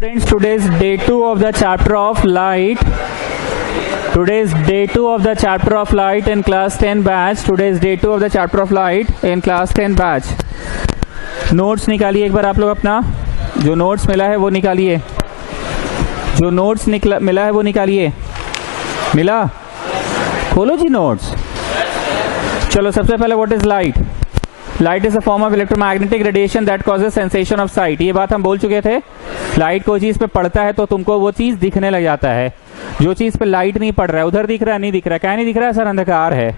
Friends, today's day 2 of the chapter of light. Today's day 2 of the chapter of light in class 10 batch. Today's day 2 of the chapter of light in class 10 batch. Notes निकालिए एक बार आप लोग अपना, जो notes मिला है वो निकालिए, जो नोट्स मिला है वो निकालिए। मिला? खोलो जी नोट्स। चलो सबसे पहले what is light? Light is a form of electromagnetic radiation that causes sensation of site. ये बात हम बोल चुके थे। लाइट कोई चीज पे पड़ता है तो तुमको वो चीज दिखने लग जाता है। जो चीज पे लाइट नहीं पड़ रहा है, उधर दिख रहा है, नहीं दिख रहा है। क्या नहीं दिख रहा है सर? अंधकार है।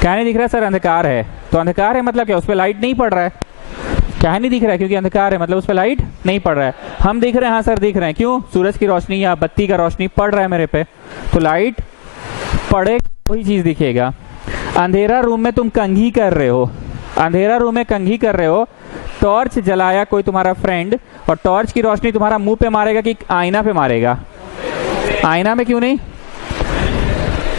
क्या नहीं दिख रहा है सर? अंधकार है। तो अंधकार है मतलब क्या? उस पर लाइट नहीं पड़ रहा है। क्या नहीं दिख रहा है? क्योंकि अंधकार है मतलब उस पर लाइट नहीं पड़ रहा है। हम दिख रहे हैं, हाँ सर दिख रहे हैं। क्यों? सूरज की रोशनी या बत्ती का रोशनी पड़ रहा है मेरे पे, तो लाइट पड़े वही चीज दिखेगा। अंधेरा रूम में तुम कंघी कर रहे हो, अंधेरा रूम में कंघी कर रहे हो, टॉर्च जलाया कोई तुम्हारा फ्रेंड, और टॉर्च की रोशनी तुम्हारा मुंह पे मारेगा कि आईना पे मारेगा? आईना में क्यों नहीं?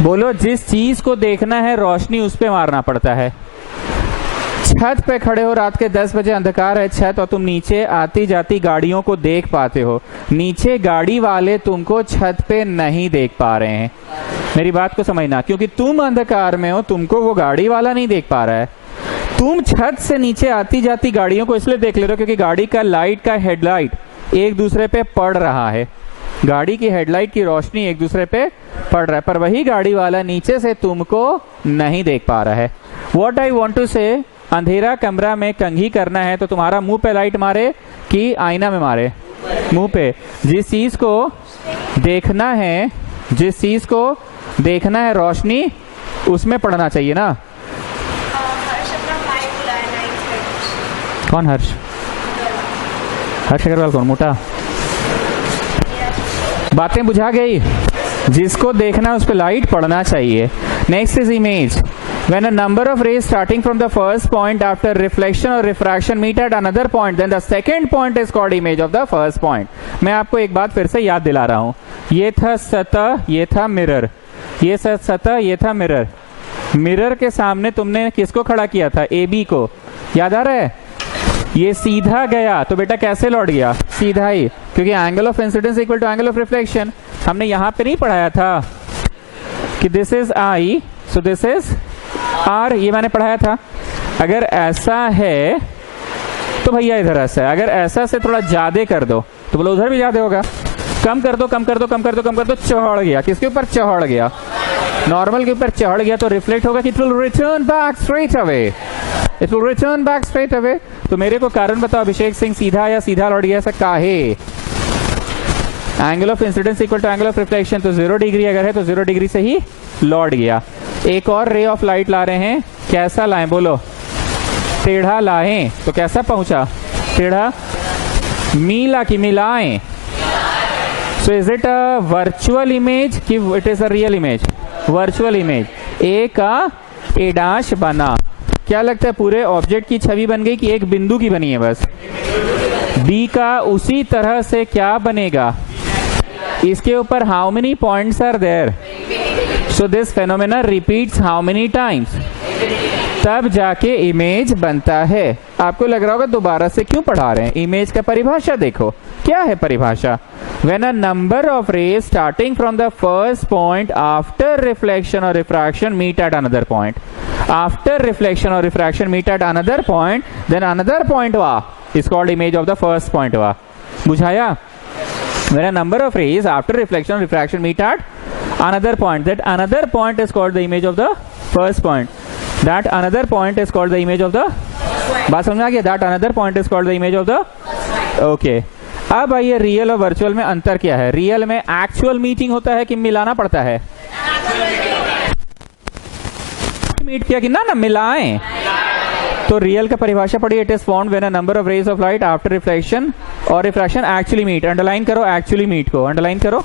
बोलो। जिस चीज को देखना है रोशनी उस पे मारना पड़ता है। छत पे खड़े हो, रात के 10 बजे, अंधकार है छत, और तुम नीचे आती जाती गाड़ियों को देख पाते हो। नीचे गाड़ी वाले तुमको छत पे नहीं देख पा रहे हैं। मेरी बात को समझना, क्योंकि तुम अंधकार में हो, तुमको वो गाड़ी वाला नहीं देख पा रहा है। तुम छत से नीचे आती जाती गाड़ियों को इसलिए देख ले रहे हो क्योंकि गाड़ी का लाइट का हेडलाइट एक दूसरे पे पड़ रहा है। गाड़ी की हेडलाइट की रोशनी एक दूसरे पे पड़ रहा है, पर वही गाड़ी वाला नीचे से तुमको नहीं देख पा रहा है। वॉट आई वॉन्ट टू से, अंधेरा कमरा में कंघी करना है तो तुम्हारा मुंह पे लाइट मारे कि आईना में मारे? मुंह पे। जिस चीज को देखना है, जिस चीज को देखना है रोशनी उसमें पड़ना चाहिए ना। कौन हर्ष? हर्ष अग्रवाल कौन? मोटा? बातें बुझा गई। जिसको देखना उस पर लाइट पड़ना चाहिए। Next is image. When a number of rays starting from the first point after reflection or refraction meet at another point, then the second point is called image of the first point. मैं आपको एक बात फिर से याद दिला रहा हूं। ये था सतह, ये था मिरर, ये सतह, ये था मिरर। मिरर के सामने तुमने किसको खड़ा किया था? ए बी को। याद आ रहा है? ये सीधा गया तो बेटा कैसे लौट गया? सीधा ही, क्योंकि angle of incidence equal to angle of reflection. हमने यहां पे नहीं पढ़ाया था कि this is I, so this is R, ये मैंने पढ़ाया था। अगर ऐसा है तो भैया इधर ऐसा है। अगर ऐसा से थोड़ा ज्यादा कर दो तो बोलो उधर भी ज्यादा होगा। कम कर दो, कम कर दो, कम कर दो, कम कर दो, चढ़ गया। किसके ऊपर चढ़ गया? नॉर्मल के ऊपर चढ़ गया तो रिफ्लेक्ट होगा कि it will return back straight away. It will return back straight away. तो मेरे को कारण बताओ अभिषेक सिंह, सीधा या सीधा लौट गया? ऐसा काहे? Angle of incidence equal to angle of reflection, तो 0 डिग्री अगर है तो 0 डिग्री से ही लौट गया। एक और रे ऑफ लाइट ला रहे हैं। कैसा लाएं? बोलो। टेढ़ा लाएं तो कैसा पहुंचा? टेढ़ा। मीला की मिलाएं। So is it a virtual image कि it is a real image? Virtual image. A का ए डैश बना। क्या लगता है पूरे ऑब्जेक्ट की छवि बन गई कि एक बिंदु की बनी है बस? बी का उसी तरह से क्या बनेगा? इसके ऊपर how many points are there? So this phenomena repeats how many times? तब जाके इमेज बनता है। आपको लग रहा होगा दोबारा से क्यों पढ़ा रहे हैं। इमेज का परिभाषा देखो, क्या है परिभाषा? When a number of rays starting from the first point after reflection or refraction meet at another point. After reflection or refraction meet at another point, then another point is called image of the first point. बुझाया? When a number of rays after reflection or refraction meet at another point, that another point is called the image of the first point. That another point is called the image of the, बात समझ में आ गया? That another point is called the image of the, okay. अब आइए real और virtual में अंतर क्या है? रियल में एक्चुअल मीटिंग होता है कि मिलाना पड़ता है? मीट किया कि ना मिलाएं। तो रियल का परिभाषा पढ़िए। It is found when a number of rays of light after reflection और रिफ्रैक्शन एक्चुअली मीट। अंडरलाइन करो एक्चुअली मीट को, अंडरलाइन करो।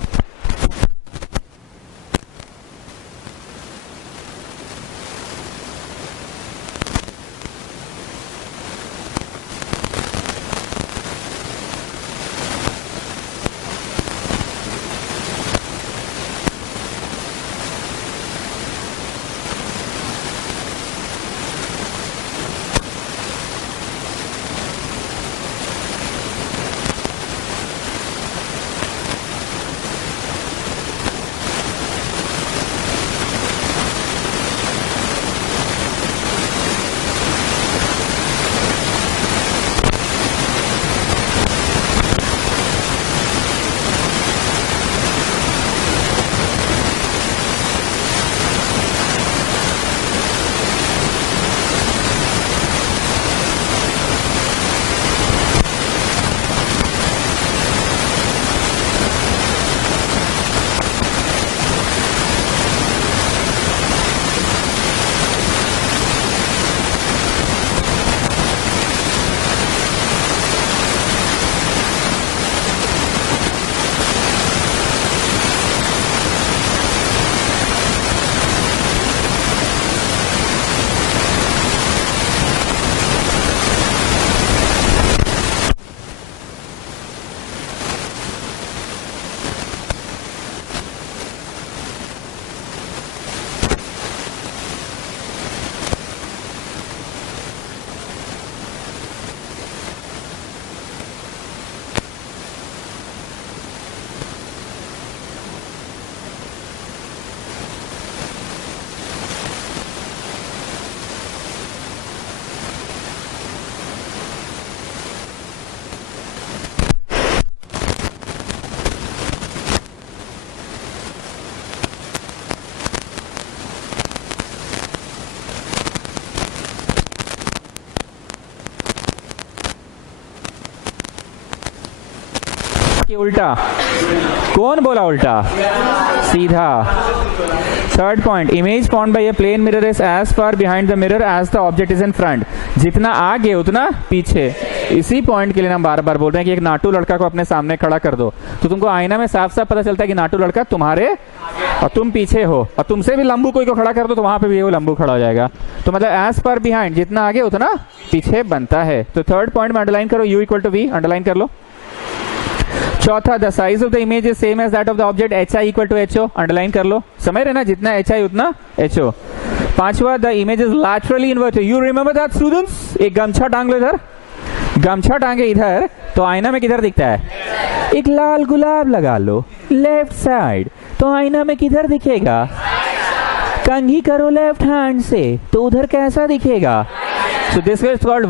कि उल्टा? कौन बोला उल्टा? सीधा। Third point, image formed by a plane mirror is as far behind the mirror as the object is in front. जितना आगे उतना पीछे। इसी पॉइंट के लिए हम बार बार बोल रहे हैं कि एक नाटू लड़का को अपने सामने खड़ा कर दो तो तुमको आईना में साफ साफ पता चलता है कि नाटू लड़का तुम्हारे और तुम पीछे हो, और तुमसे भी लंबू कोई को खड़ा कर दो तो वहां पे भी वो लंबू खड़ा हो जाएगा। तो मतलब एज पर बिहाइंड, जितना आगे उतना पीछे बनता है। तो थर्ड पॉइंट में अंडरलाइन करो, u equal to v, underline कर लो। चौथा, the size of the image is same as that of the object, H I equal to H O, underline कर लो। समझ रहे ना, जितना एच आई उतना एच ओ। पांचवा, the image is laterally inverted. You remember that students? एक गमछा टांग लो इधर, गमछा टांगे इधर तो आईना में किधर दिखता है? एक लाल गुलाब लगा लो लेफ्ट साइड तो आईना में किधर दिखेगा? कंघी करो लेफ्ट हैंड से तो उधर कैसा दिखेगा? So this is called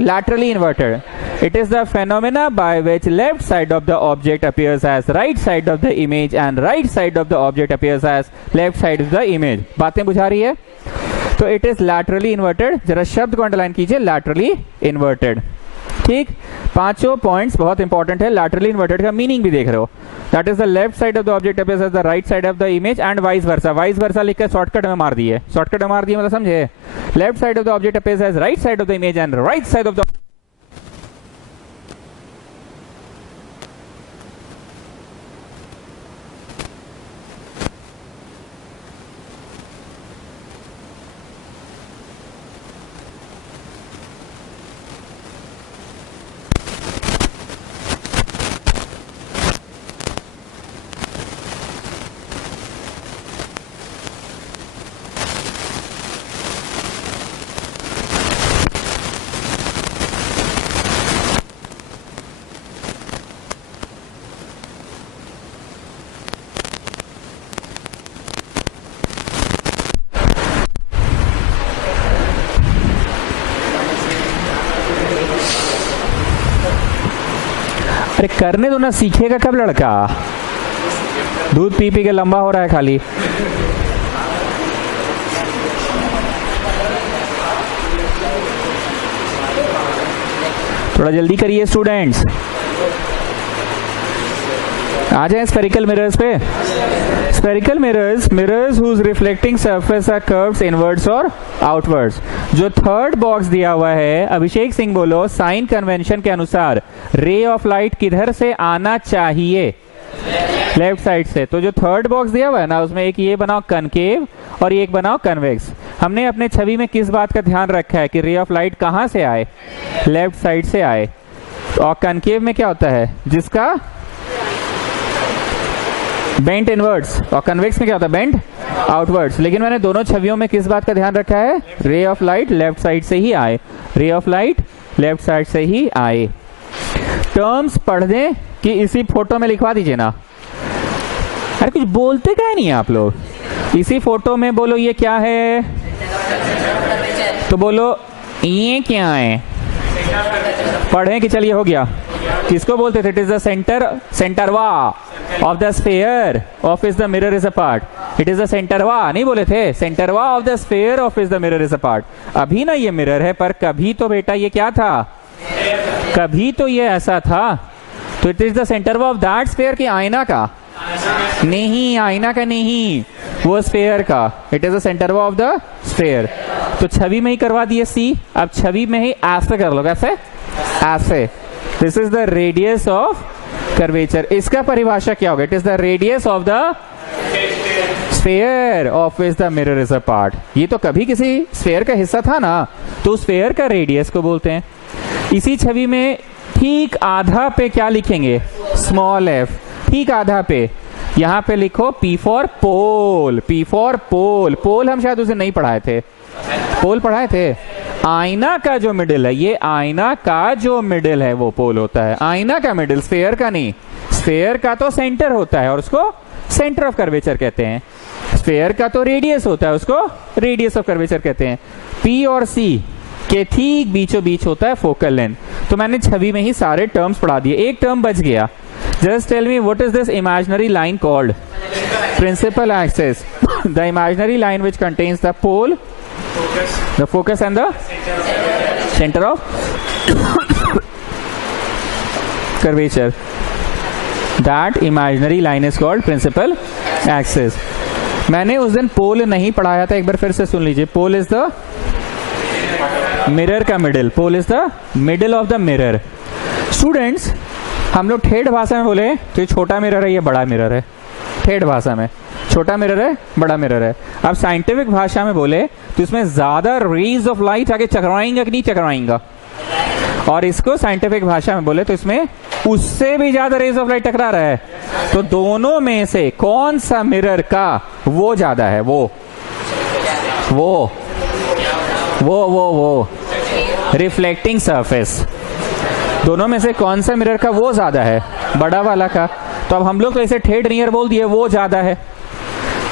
laterally inverted. It is the phenomena by which left side of the object appears as right side of the image and right side of the object appears as left side of the image. बातें बुझा रही है? तो it is laterally inverted. जरा शब्द को underline कीजिए, laterally inverted. ठीक, पांचों पॉइंट्स बहुत इंपॉर्टेंट है। laterally inverted का मीनिंग भी देख रहे हो। That is the left side of the object appears as the right side of the image and vice versa. Vice versa लिख कर शॉर्टकट में मार दिए, शॉर्टकट में मार दिए मतलब समझे? Left side of the object appears as right side of the image and right side of the अरे करने दो ना, सीखेगा कब लड़का? दूध पी पी के लंबा हो रहा है खाली। थोड़ा जल्दी करिए स्टूडेंट्स, आ जाए स्फेरिकल मिरर्स पे। Spherical mirrors whose reflecting surface are curved inwards और outwards। जो थर्ड बॉक्स दिया हुआ है, अभिषेक सिंह बोलो, साइन कन्वेंशन के अनुसार रे ऑफ लाइट किधर से आना चाहिए? लेफ्ट साइड से। तो जो थर्ड बॉक्स दिया हुआ है ना, उसमें एक ये बनाओ कनकेव और एक बनाओ कन्वेक्स। हमने अपने छवि में किस बात का ध्यान रखा है कि रे ऑफ लाइट कहां से आए? लेफ्ट साइड से आए। और कनकेव में क्या होता है? जिसका बेंट इनवर्ड्स, और कन्वेक्स में क्या होता है? Bent outwards. लेकिन मैंने दोनों छवियों में किस बात का ध्यान रखा है? रे ऑफ लाइट लेफ्ट साइड से ही आए, रे ऑफ लाइट लेफ्ट साइड से ही आए। टर्म्स पढ़ दें कि इसी फोटो में लिखवा दीजिए ना। अरे कुछ बोलते क्या नहीं आप लोग? इसी फोटो में बोलो ये क्या है, तो बोलो ये क्या है। पढ़ें कि चलिए हो गया। किसको बोलते थे? इट इज द सेंटरवा of the sphere of is the mirror is a part. It is the सेंटरवा नहीं बोले थे? सेंटरवा of the sphere of is the mirror is a part. अभी ना ये मिरर है, पर कभी तो बेटा ये क्या था? कभी तो ये ऐसा था। तो इट इज द सेंटरवा ऑफ दैट स्फीयर की आईना का नहीं, आईना का नहीं, वो स्फीयर का। इट इज द सेंटरवा ऑफ द स्फीयर। तो छवि में ही करवा दिए सी। अब छवि में ही ऐसे कर लो, कैसे? ऐसे। This is the radius of curvature. इसका परिभाषा क्या होगा? It is the radius of the sphere of which the mirror is a part. ये तो कभी किसी स्फीयर का हिस्सा था ना, तो स्फीयर का रेडियस को बोलते हैं। इसी छवि में ठीक आधा पे क्या लिखेंगे? Small F. ठीक आधा पे यहां पे लिखो P for pole. P for pole. Pole हम शायद उसे नहीं पढ़ाए थे। पोल पढ़ाए थे? आईना का जो मिडिल है, ये आईना का जो मिडिल है वो पोल होता है। आईना का मिडिल, स्फीयर का नहीं। स्फीयर का तो सेंटर होता है और उसको सेंटर ऑफ कर्वेचर कहते हैं। स्फीयर का तो रेडियस होता है, उसको रेडियस ऑफ कर्वेचर कहते हैं। P और C के ठीक बीचों बीच होता है फोकल लेंथ। तो मैंने छवि में ही सारे टर्म्स पढ़ा दिए। एक टर्म बच गया। Just tell me what is this imaginary line called? Principal axis. The imaginary line which contains the pole, the focus and the center of curvature. That imaginary line is called principal axis. मैंने उस दिन पोल नहीं पढ़ाया था, एक बार फिर से सुन लीजिए. पोल इज द मिरर का middle. Pole is the middle of the mirror. Students, हम लोग ठेठ भाषा में बोले तो ये छोटा मिरर है, ये बड़ा मिरर है. ठेठ भाषा में छोटा मिरर है, बड़ा मिरर है. अब साइंटिफिक भाषा में बोले तो इसमें ज्यादा रेज ऑफ लाइट आगे चकराएंगा कि नहीं चकराएंगा, और इसको साइंटिफिक भाषा में बोले तो इसमें उससे भी ज्यादा रेज ऑफ लाइट टकरा रहा है. तो दोनों में से कौन सा मिरर का वो ज्यादा है? वो रिफ्लेक्टिंग सरफेस. दोनों में से कौन सा मिरर का वो ज्यादा है? बड़ा वाला का. तो अब हम लोग तो इसे ठेठ नियर बोल दिए, वो ज्यादा है.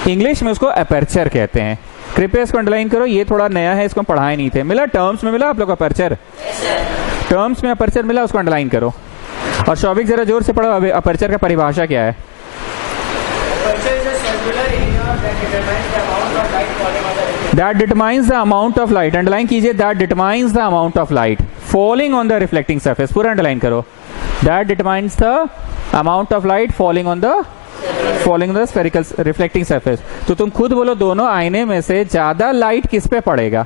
इंग्लिश में उसको अपर्चर कहते हैं. कृपया इसको अंडरलाइन करो, ये थोड़ा नया है, इसको पढ़ाए नहीं थे. मिला टर्म्स में, मिला आप लोग अपर्चर? टर्म्स में अपर्चर मिला, उसको अंडरलाइन करो. और शौविक जरा जोर से पढ़ो, अभी अपर्चर का परिभाषा क्या है? That determines the amount of light. Underline कीजिए, that determines the amount of light falling on the reflecting surface. पूरा अंडरलाइन करो. That determines the amount of light falling on the spherical reflecting surface. तो तुम खुद बोलो, दोनों आईने में से ज्यादा लाइट किस पे पड़ेगा?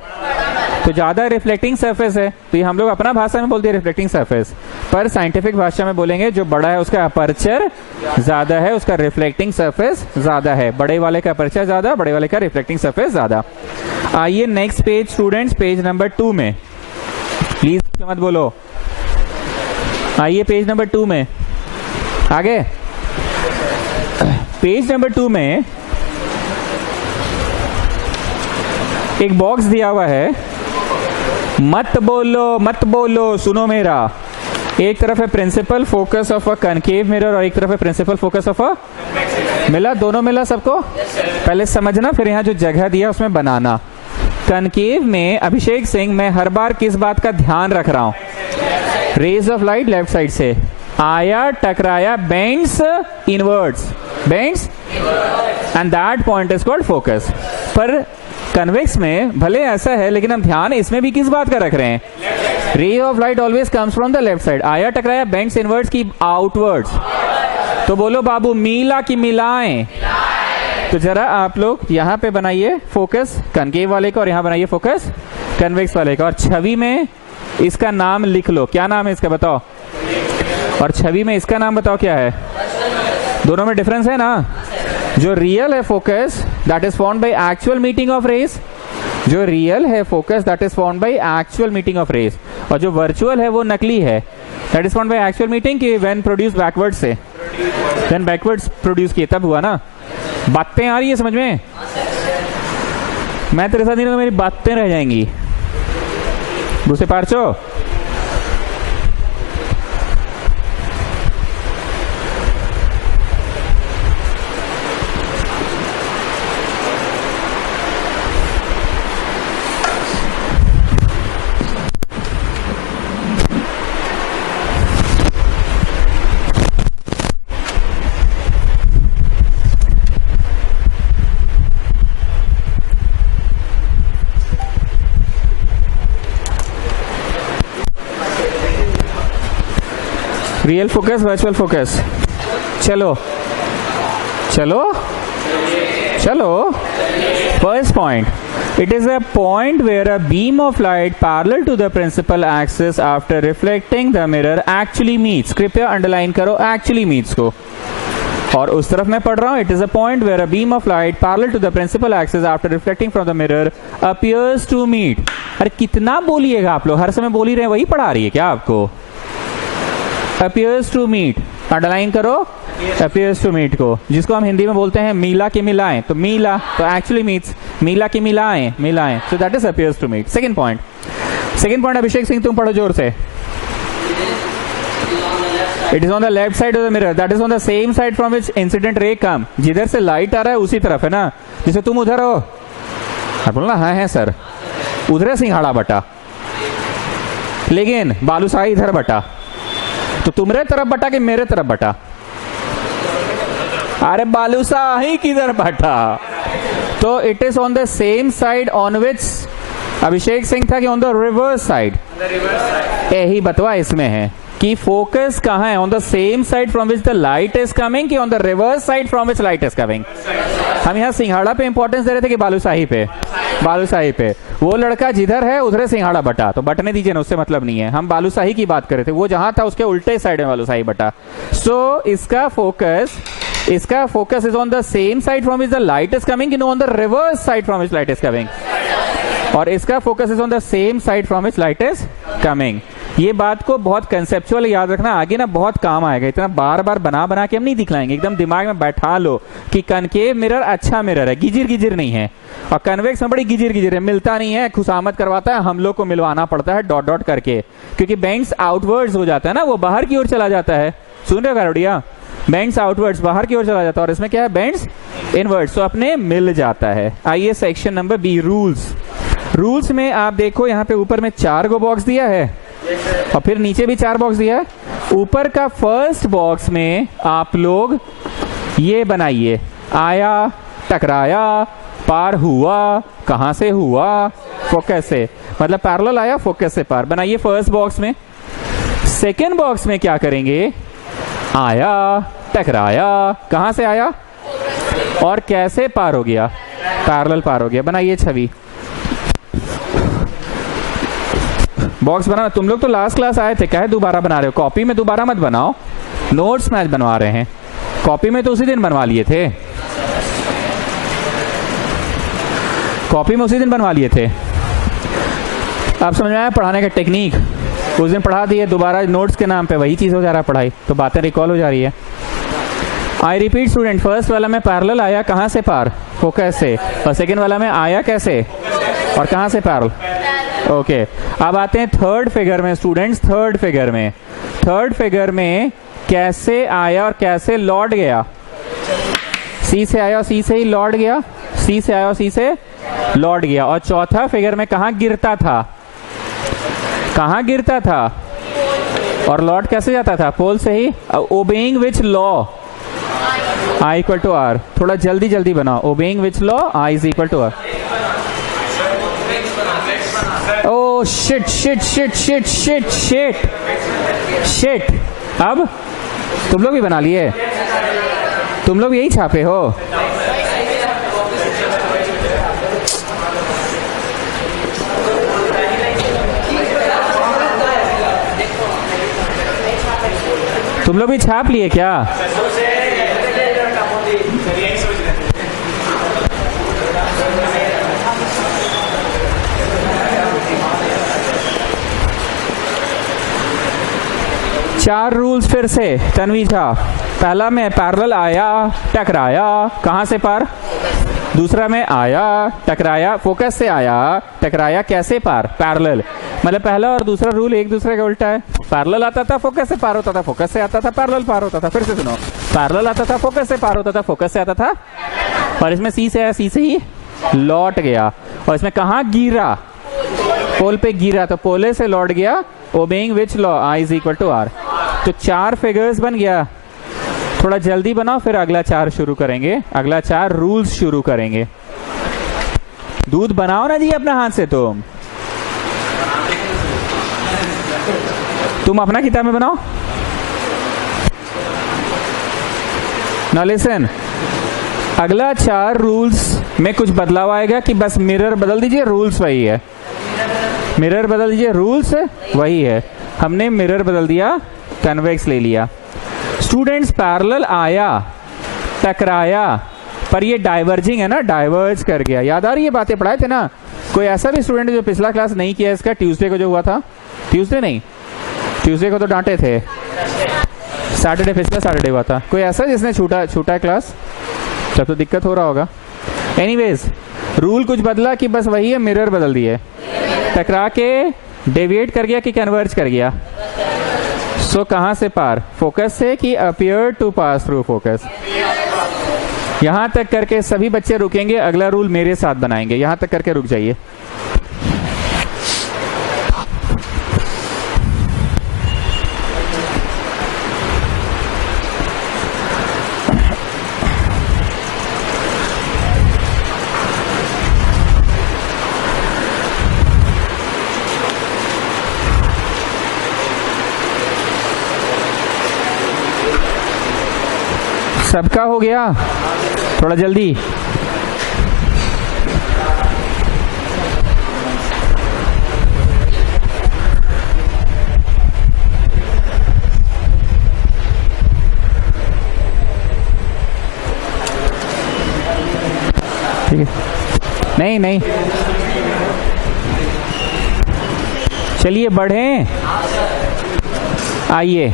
तो ज्यादा रिफ्लेक्टिंग सरफेस है. तो ये हम लोग अपना भाषा में बोलते हैं रिफ्लेक्टिंग सरफेस, पर साइंटिफिक भाषा में बोलेंगे जो बड़ा है उसका अपर्चर ज्यादा है, उसका रिफ्लेक्टिंग सरफेस ज्यादा है. बड़े वाले का अपर्चर ज्यादा, बड़े वाले का रिफ्लेक्टिंग सरफेस ज्यादा. आइए next page students, page number 2 में. प्लीज मत बोलो. आइए पेज नंबर 2 में. आगे पेज नंबर 2 में एक बॉक्स दिया हुआ है. मत बोलो, सुनो मेरा. एक तरफ है principal focus of a concave mirror और एक तरफ है प्रिंसिपल फोकस ऑफ अ. मिला? दोनों मिला सबको? पहले समझना, फिर यहाँ जो जगह दिया उसमें बनाना. कनकेव में अभिषेक सिंह, मैं हर बार किस बात का ध्यान रख रहा हूं? Rays of light left side से आया, टकराया, bends inwards, bends, and that point is called focus. पर कन्वेक्स में भले ऐसा है, लेकिन हम ध्यान इसमें भी किस बात का रख रहे हैं? रे of light always comes from the left side. आया, टकराया, बेंड्स इनवर्ड्स की आउटवर्ड्स. तो बोलो बाबू, मिला कि मिलाएं? तो जरा आप लोग यहाँ पे बनाइए फोकस कनकेव वाले का और यहाँ बनाइए फोकस कन्वेक्स वाले का, और छवि में इसका नाम लिख लो. क्या नाम है इसका बताओ? और छवि में इसका नाम बताओ क्या है? दोनों में डिफरेंस है ना? जो रियल है focus that is found by actual meeting of rays, जो रियल है focus that is found by actual meeting of rays, और जो वर्चुअल है वो नकली है. That is found by actual meeting की व्हेन प्रोड्यूस बैकवर्ड से, देन बैकवर्ड्स प्रोड्यूस किए तब हुआ ना. बातें आ रही है समझ में? मैं तेरे साथ नहीं रहूंगा, मेरी बातें रह जाएंगी. दूसरे पार्चो रियल फोकस, वर्चुअल फोकस. चलो चलो चलो. First point, it is a point where a beam of light parallel to the principal axis after reflecting the mirror actually meets. कृपया अंडरलाइन करो actually meets को. और उस तरफ मैं पढ़ रहा हूं, it is a point where a beam of light parallel to the principal axis after reflecting from the mirror appears to meet. अरे कितना बोलिएगा आप लोग, हर समय बोल ही रहे, वही पढ़ा रही है क्या आपको? appears to meet, अंडरलाइन करो appears to meet को, जिसको हम हिंदी में बोलते हैं मिला के मिलाएं. तो मिला तो actually meets, मिला के मिलाएं, मिलाएं. So that is appears to meet. Second point Abhishek Singh तुम पढ़ो जोर से. It is on the left side of the mirror, that is on the same side from which incident ray come. जिधर से लाइट आ रहा है उसी तरफ है ना, जिसे तुम उधर हो. बोलना हाँ है सर, उधर है सिंघाड़ा बटा, लेकिन बालूशाही इधर बटा. तो तुम्हारे तरफ बटा कि मेरे तरफ बटा? अरे बालूशाही किधर बटा? तो it is on the same side on which Abhishek Singh था कि ऑन द रिवर्स साइड? यही बतवा इसमें है. कि फोकस कहाँ है, on the same side from which the light is coming कि on the reverse side from which light is coming? हम यहाँ सिंघाड़ा पे इंपॉर्टेंस दे रहे थे कि बालूशाही पे? बालूशाही पे। वो लड़का जिधर है उधर सिंघाड़ा बटा, तो बटने दीजिए ना, उससे मतलब नहीं है, हम बालूशाही की बात कर रहे थे। वो जहां था उसके उल्टे साइड में बालूशाही बटा। सो इसका focus is on the same side from which the light is coming, know on the reverse side from which light is coming. और इसका focus is on the same side from which light is coming. ये बात को बहुत conceptual याद रखना, आगे ना बहुत काम आएगा। इतना बार बार बना के हम नहीं दिखलाएंगे, एकदम दिमाग में बैठा लो कि कनकेव मिरर अच्छा मिरर है, गिजिर गिजिर नहीं है। और कन्वेक्स में बड़ी गिजिर गिजिर है, मिलता नहीं है, खुशामद करवाता है, हम लोग को मिलवाना पड़ता है डॉट डॉट करके, क्योंकि बेंड्स आउटवर्ड्स हो जाता है ना, वो बाहर की ओर चला जाता है। सुन रहे हो गारोडिया? बेंड्स आउटवर्ड्स, बाहर की ओर चला जाता है, और इसमें क्या है, बेंड्स इनवर्ड्स, तो अपने मिल जाता है। आइए section number B, rules. Rules में आप देखो यहाँ पे ऊपर में 4 गो बॉक्स दिया है और फिर नीचे भी 4 बॉक्स दिया है। ऊपर का फर्स्ट बॉक्स में आप लोग ये बनाइए, आया, टकराया, पार हुआ, कहां से हुआ, फोकस से, मतलब पैरेलल आया, फोकस से पार, बनाइए फर्स्ट बॉक्स में। सेकेंड बॉक्स में क्या करेंगे, आया, टकराया, कहां से आया और कैसे पार हो गया, पैरेलल पार हो गया, बनाइए छवि। बॉक्स बना। तुम लोग तो लास्ट क्लास आए थे, क्या दोबारा बना रहे हो? कॉपी में दोबारा मत बनाओ, नोट्स में आज बनवा रहे हैं। कॉपी में तो उसी दिन बनवा लिए थे, कॉपी में उसी दिन बनवा लिए थे। आप समझ में आया पढ़ाने का टेक्निक? उस दिन पढ़ा दिए, दोबारा नोट्स के नाम पे वही चीज हो जा रहा है पढ़ाई, तो बातें रिकॉल हो जा रही है। आई रिपीट स्टूडेंट, फर्स्ट वाला में पैरेलल आया, कहां से पार, फोकस से, और सेकेंड वाला में आया कैसे और कहां से पैरेलल। ओके अब आते हैं थर्ड फिगर में स्टूडेंट्स। थर्ड फिगर में कैसे आया और कैसे लौट गया, सी से आया और सी से ही लौट गया, सी से आया और सी से लौट गया। और चौथा फिगर में कहां गिरता था और लौट कैसे जाता था, पोल से ही। Obeying which law, I equal to R. थोड़ा जल्दी बनाओ, obeying which law, I is equal to R. Oh shit shit shit shit shit shit shit. अब तुम लोग भी बना लिए, तुम लोग यही छापे हो। तुम लोग भी छाप लिए क्या? चार रूल्स फिर से तन्वी झा। पहला में पैरेलल आया, टकराया, कहां से पार। दूसरा में आया, टकराया, फोकस से आया, टकराया, कैसे पार, पैरेलल। मतलब पहला और दूसरा रूल एक दूसरे का उल्टा है। पैरेलल आता था, फोकस से पार होता था, फोकस से आता था, पैरेलल पार होता था। फिर से सुनो, पैरेलल आता था, फोकस से पार होता था, फोकस से आता था, और इसमें सी से आया, सी से ही लौट गया। और इसमें कहां गिरा, पोल पे गिरा, तो पोले से लौट गया। Obeying which law, I is equal to R. तो 4 फिगर्स बन गया। थोड़ा जल्दी बनाओ, फिर अगला 4 शुरू करेंगे, अगला 4 रूल्स शुरू करेंगे। दूध बनाओ ना जी अपना हाथ से। तुम अपना किताब में बनाओ ना। लिसन, अगला 4 रूल्स में कुछ बदलाव आएगा कि बस मिरर बदल दीजिए, रूल्स वही है। मिरर बदल दीजिए, रूल्स वही है। हमने मिरर बदल दिया, कन्वेक्स ले लिया। स्टूडेंट्स पैरेलल आया, टकराया, पर ये डाइवर्जिंग है ना, डाइवर्ज कर गया। याद आ रही है बातें पढ़ाए थे ना? कोई ऐसा भी स्टूडेंट जो पिछला क्लास नहीं किया इसका, ट्यूसडे को जो हुआ था, ट्यूसडे को तो डांटे थे, सैटरडे, पिछला सैटरडे हुआ था। कोई ऐसा जिसने छूटा क्लास? तब तो दिक्कत हो रहा होगा। एनीवेज, रूल कुछ बदला कि बस वही है, मिरर बदल दिए। टकरा के डेविएट कर गया कि कन्वर्ज कर गया। सो कहां से पार, फोकस से कि appear to pass through focus. यहां तक करके सभी बच्चे रुकेंगे, अगला रूल मेरे साथ बनाएंगे। यहां तक करके रुक जाइए। सबका हो गया? थोड़ा जल्दी। ठीक है, नहीं नहीं, चलिए बढ़ें। आइए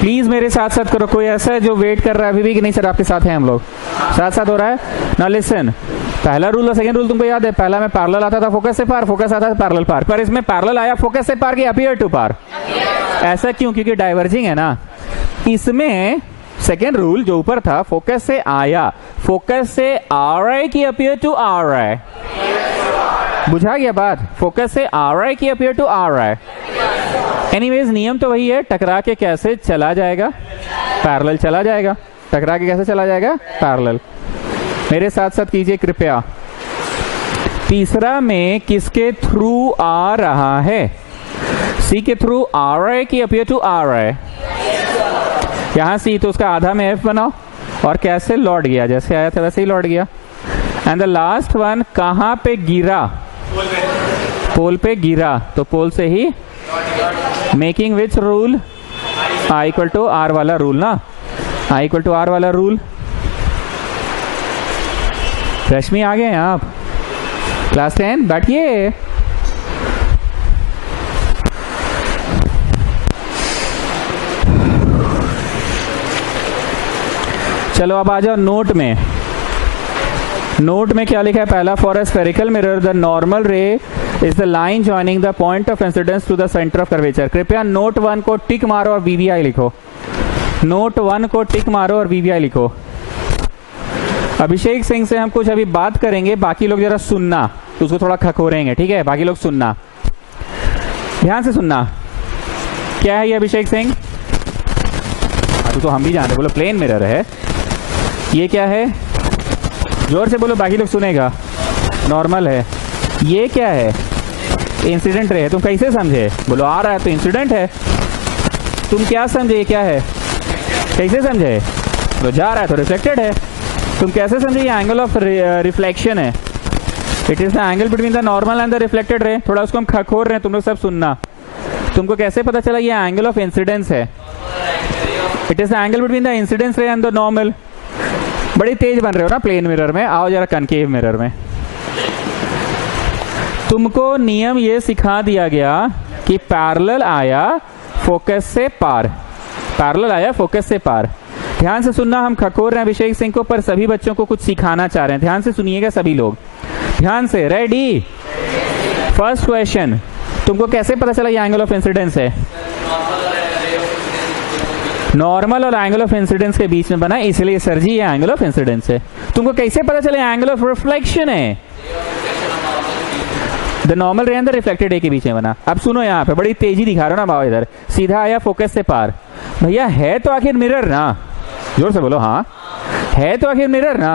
प्लीज मेरे साथ साथ करो। कोई ऐसा है जो वेट कर रहा है अभी भी कि नहीं सर आपके साथ हैं हम लोग? साथ साथ हो रहा है ना? लिसन, पहला रूल और सेकंड रूल तुमको याद है? पहला में पैरेलल आता था फोकस से पार, फोकस आता था पैरेलल पार, पर इसमें पैरेलल आया फोकस से पार की अपीयर टू पार। ऐसा क्यों? क्योंकि डाइवर्जिंग है ना। इसमें सेकेंड रूल जो ऊपर था, फोकस से आया, फोकस से आ रहा है कि अपीयर टू आ रहा है? बुझा गया बात? फोकस से आ रहा है कि अपीयर टू आ रहा है? एनीवेज नियम तो वही है, टकरा के कैसे चला जाएगा? पैरेलल चला जाएगा। टकरा के कैसे चला जाएगा? पैरेलल। मेरे साथ साथ कीजिए कृपया। तीसरा में किसके थ्रू आ रहा है? सी के थ्रू आ रहा है कि अपीयर टू आ रहा है? यहां सी तो उसका आधा में एफ बनाओ और कैसे लौट गया? जैसे आया था वैसे ही लौट गया। एंड द लास्ट वन कहां पे गिरा? पोल पे गिरा, तो पोल से ही making which rule? I equal to R वाला रूल ना। आई इक्वल टू आर वाला रूल। रश्मि आ गए हैं आप? क्लास 10 बैठिए। चलो अब आ जाओ नोट में। नोट में क्या लिखा है? पहला, for a spherical mirror the normal ray is the line joining the point of incidence to the centre of curvature. कृपया नोट 1 को टिक मारो और वीवीआई लिखो। नोट 1 को टिक मारो और वीवीआई लिखो। अभिषेक सिंह से हम कुछ अभी बात करेंगे, बाकी लोग जरा सुनना, उसको थोड़ा खखोरेंगे, ठीक है? बाकी लोग सुनना, ध्यान से सुनना। क्या है ये अभिषेक सिंह? तो हम भी जानते, बोलो प्लेन मिरर है। ये क्या है? जोर से बोलो, बाकी लोग सुनेगा। नॉर्मल है। ये क्या है? इंसिडेंट रे है। तुम कैसे समझे? बोलो आ रहा है तो इंसिडेंट है। तुम क्या समझे? ये क्या है? कैसे समझे? तो जा रहा है तो रिफ्लेक्टेड है। तुम कैसे समझे? ये एंगल ऑफ रिफ्लेक्शन है। It is the angle between the normal and the reflected ray. थोड़ा उसको हम खखोर रहे हैं, तुम लोग सब सुनना। तुमको कैसे पता चला ये एंगल ऑफ इंसिडेंस है? It is the angle between the incidence रे एंड द नॉर्मल। बड़ी तेज बन रहे हो ना प्लेन मिरर में, आओ जरा कनकेव मिरर में। तुमको नियम ये सिखा दिया गया कि पैरेलल आया फोकस से पार, पैरेलल आया फोकस से पार। ध्यान से सुनना, हम खखोर रहे हैं अभिषेक सिंह को, पर सभी बच्चों को कुछ सिखाना चाह रहे हैं। ध्यान से सुनिएगा सभी लोग, ध्यान से। रेडी? फर्स्ट क्वेश्चन, तुमको कैसे पता चला ये एंगल ऑफ इंसिडेंस है? नॉर्मल और एंगल ऑफ इंसिडेंस के बीच में बना, इसलिए सर जी ये एंगल ऑफ इंसिडेंस है। तुमको कैसे पता चला एंगल ऑफ रिफ्लेक्शन है? द नॉर्मल रे एंड द रिफ्लेक्टेड रे के बीच में बना। अब सुनो, यहाँ पे बड़ी तेजी दिखा रहा हूं ना बाबा, इधर सीधा आया फोकस से पार। भैया है तो आखिर मिरर ना, जोर से बोलो हाँ, है तो आखिर मिरर ना,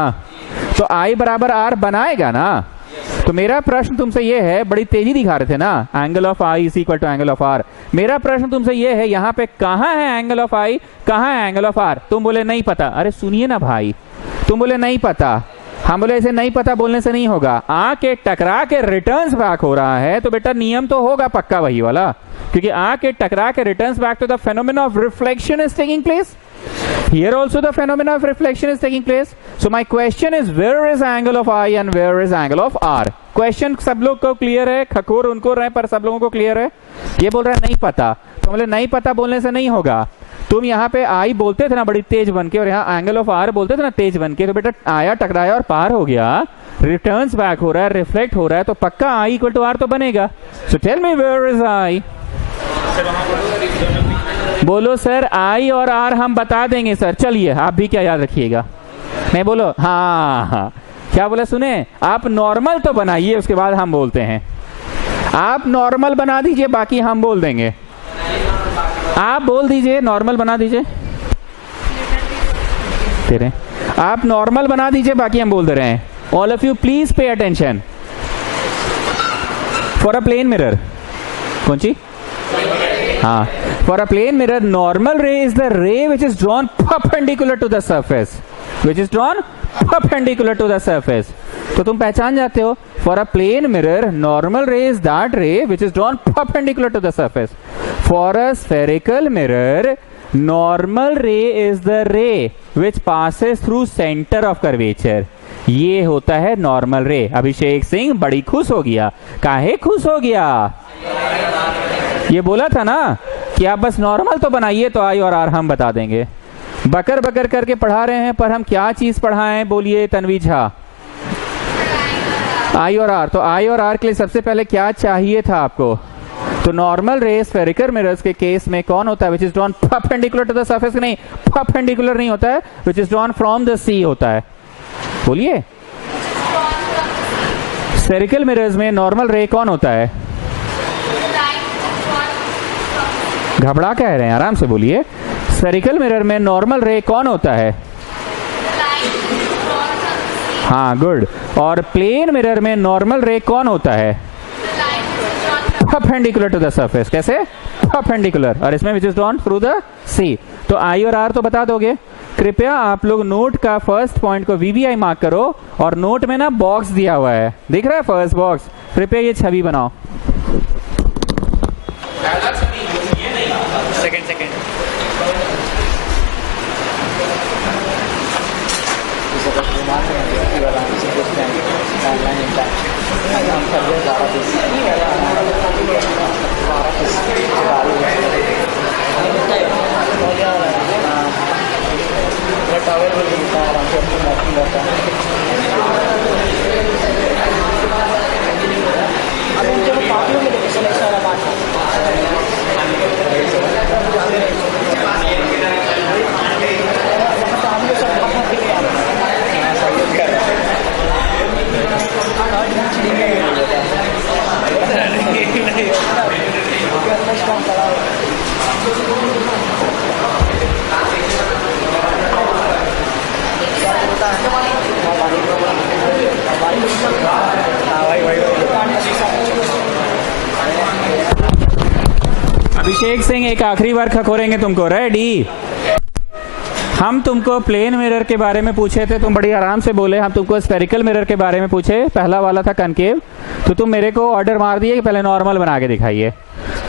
तो आई बराबर आर बनाएगा ना। तो मेरा प्रश्न तुमसे ये है, बड़ी तेजी दिखा रहे थे ना, angle of I is equal to angle of R. मेरा प्रश्न तुमसे ये है, यहाँ पे कहाँ है एंगल ऑफ आई, कहाँ है एंगल ऑफ आर? तुम बोले नहीं पता। अरे सुनिए ना भाई, तुम बोले नहीं पता, हम बोले ऐसे नहीं पता बोलने से नहीं होगा। आके टकरा के रिटर्न्स बैक हो रहा है तो बेटा नियम तो होगा पक्का वही वाला, क्योंकि आके टकरा के रिटर्न्स बैक तो the phenomena of reflection is taking place. Here also the phenomena of reflection is taking place. So my question is, where is angle of I and where is angle of R? Question सब लोग को clear है? खखोर उनको रहे पर सब लोगों को क्लियर है? ये बोल रहा है नहीं पता, तो बोले नहीं पता बोलने से नहीं होगा। तुम यहाँ पे आई बोलते थे ना बड़ी तेज बन के, और यहाँ एंगल ऑफ आर बोलते थे ना तेज बन के, तो बेटा आया टकराया और पार हो गया, रिटर्न्स बैक हो रहा है, रिफ्लेक्ट हो रहा है, तो पक्का आई इक्वल टू आर तो बनेगा। So tell me where is I? बोलो सर, आई और आर हम बता देंगे सर। चलिए आप भी क्या याद रखिएगा, नहीं बोलो हाँ हाँ, क्या बोला सुने? आप नॉर्मल तो बनाइए, उसके बाद हम बोलते हैं। आप नॉर्मल बना दीजिए, बाकी हम बोल देंगे। आप बोल दीजिए, नॉर्मल बना दीजिए तेरे, आप नॉर्मल बना दीजिए, बाकी हम बोल दे रहे हैं। All of you please pay attention. For a plane mirror, कौन सी? हाँ, For a plane mirror, normal ray is the ray which is drawn perpendicular to the surface. Which is drawn perpendicular to the surface. तो तुम पहचान जाते हो. For a plane mirror, normal ray is that ray which is drawn perpendicular to the surface. For a spherical mirror, normal ray is the ray which passes through center of curvature. ये होता है normal रे. अभिषेक सिंह बड़ी खुश हो गया. काहे खुश हो गया? ये बोला था ना कि आप बस नॉर्मल तो बनाइए तो आई और आर हम बता देंगे. बकर बकर करके पढ़ा रहे हैं, पर हम क्या चीज पढ़ाएं? बोलिए तन्वी झा. आई और आर. तो आई और आर के लिए सबसे पहले क्या चाहिए था आपको? तो नॉर्मल रे स्फेरिकल मिरर्स के केस में कौन होता है? Which is drawn perpendicular to the surface. नहीं, परपेंडिकुलर नहीं होता है. Which is drawn from the C होता है. बोलिए. स्फेरिकल मिरर्स में नॉर्मल रे कौन होता है? घबरा कह रहे हैं, आराम से बोलिए. स्फेरिकल मिरर में नॉर्मल रे कौन होता है? हाँ, गुड. और प्लेन मिरर में नॉर्मल रे कौन होता है? Perpendicular to the surface. कैसे? परपेंडिकुलर. और इसमें which is drawn through the C. तो आई और आर तो बता दोगे. कृपया आप लोग नोट का फर्स्ट पॉइंट को वीवीआई मार्क करो, और नोट में ना बॉक्स दिया हुआ है, दिख रहा है फर्स्ट बॉक्स. कृपया ये छवि बनाओ. सेकंड टावर भी मिलता है, आराम से अपनी बैटिंग करता है. अब उनके वो काफियों में देखिए सिलेक्शन वाला बात है. अभिषेक सिंह एक आखिरी बार खखोरेंगे तुमको. रेडी? हम तुमको प्लेन मिरर के बारे में पूछे थे, तुम बड़ी आराम से बोले. हम तुमको स्फेरिकल मिरर के बारे में पूछे, पहला वाला था कनकेव, तो तुम मेरे को ऑर्डर मार दिए कि पहले नॉर्मल बना के दिखाइए.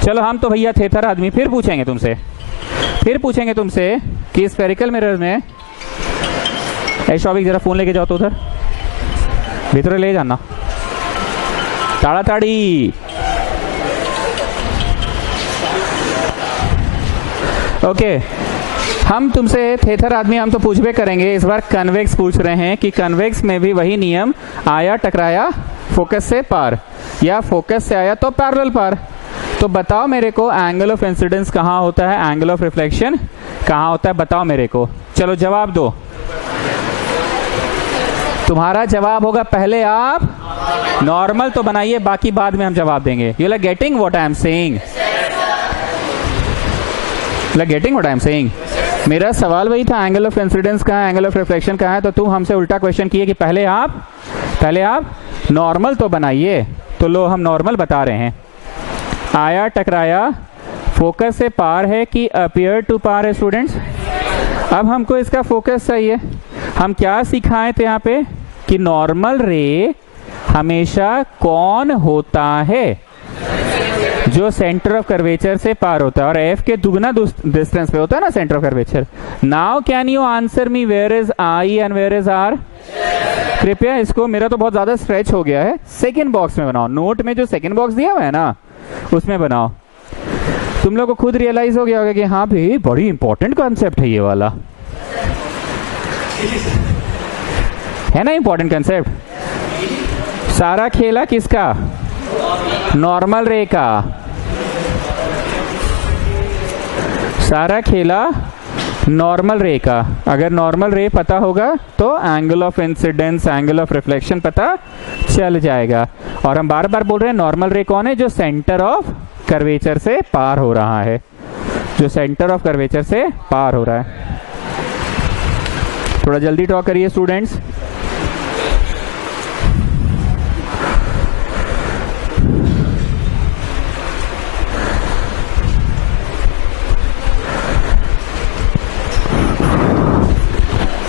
चलो हम तो भैया थेथर आदमी, फिर पूछेंगे तुमसे कि स्फेरिकल मिरर में. शौविक जरा फोन लेके जाओ तो उधर भीतर ले जाना. ताड़ाताड़ी. ओके, हम तुमसे थेथर आदमी हम तो पूछबे करेंगे. इस बार कन्वेक्स पूछ रहे हैं कि कन्वेक्स में भी वही नियम, आया टकराया फोकस से पार, या फोकस से आया तो पैरेलल पार. तो बताओ मेरे को एंगल ऑफ इंसिडेंस कहाँ होता है, एंगल ऑफ रिफ्लेक्शन कहाँ होता है? बताओ मेरे को. चलो जवाब दो. तुम्हारा जवाब होगा पहले आप नॉर्मल तो बनाइए, बाकी बाद में हम जवाब देंगे. You are getting what I am saying? Getting what I am saying? मेरा सवाल वही था, एंगल ऑफ इंसिडेंस कहाँ है, एंगल ऑफ रिफ्लेक्शन कहाँ है. तो तुम हमसे उल्टा क्वेश्चन किए कि पहले आप नॉर्मल तो बनाइए. तो लो हम नॉर्मल बता रहे हैं. आया टकराया फोकस से पार है कि अपीयर टू पार है स्टूडेंट्स? अब हमको इसका फोकस चाहिए. हम क्या सिखाए थे यहाँ पे कि नॉर्मल रे हमेशा कौन होता है? जो सेंटर ऑफ कर्वेचर से पार होता है, और एफ के दुगना डिस्टेंस पे होता है ना centre of curvature. Now can you answer me where is I and where is R? कृपया इसको, मेरा तो बहुत ज्यादा स्ट्रेच हो गया है, सेकंड बॉक्स में बनाओ. नोट में जो सेकंड बॉक्स दिया हुआ है ना उसमें बनाओ. तुम लोग को खुद रियलाइज हो गया होगा कि हाँ भाई बड़ी इंपॉर्टेंट कॉन्सेप्ट है ये वाला, है ना? Important concept. सारा खेला किसका? नॉर्मल रे का. सारा खेला नॉर्मल रे का. अगर नॉर्मल रे पता होगा तो angle of incidence, angle of reflection पता चल जाएगा. और हम बार बार बोल रहे हैं नॉर्मल रे कौन है? जो सेंटर ऑफ कर्वेचर से पार हो रहा है, जो सेंटर ऑफ कर्वेचर से पार हो रहा है. थोड़ा जल्दी ड्रॉ करिए स्टूडेंट्स.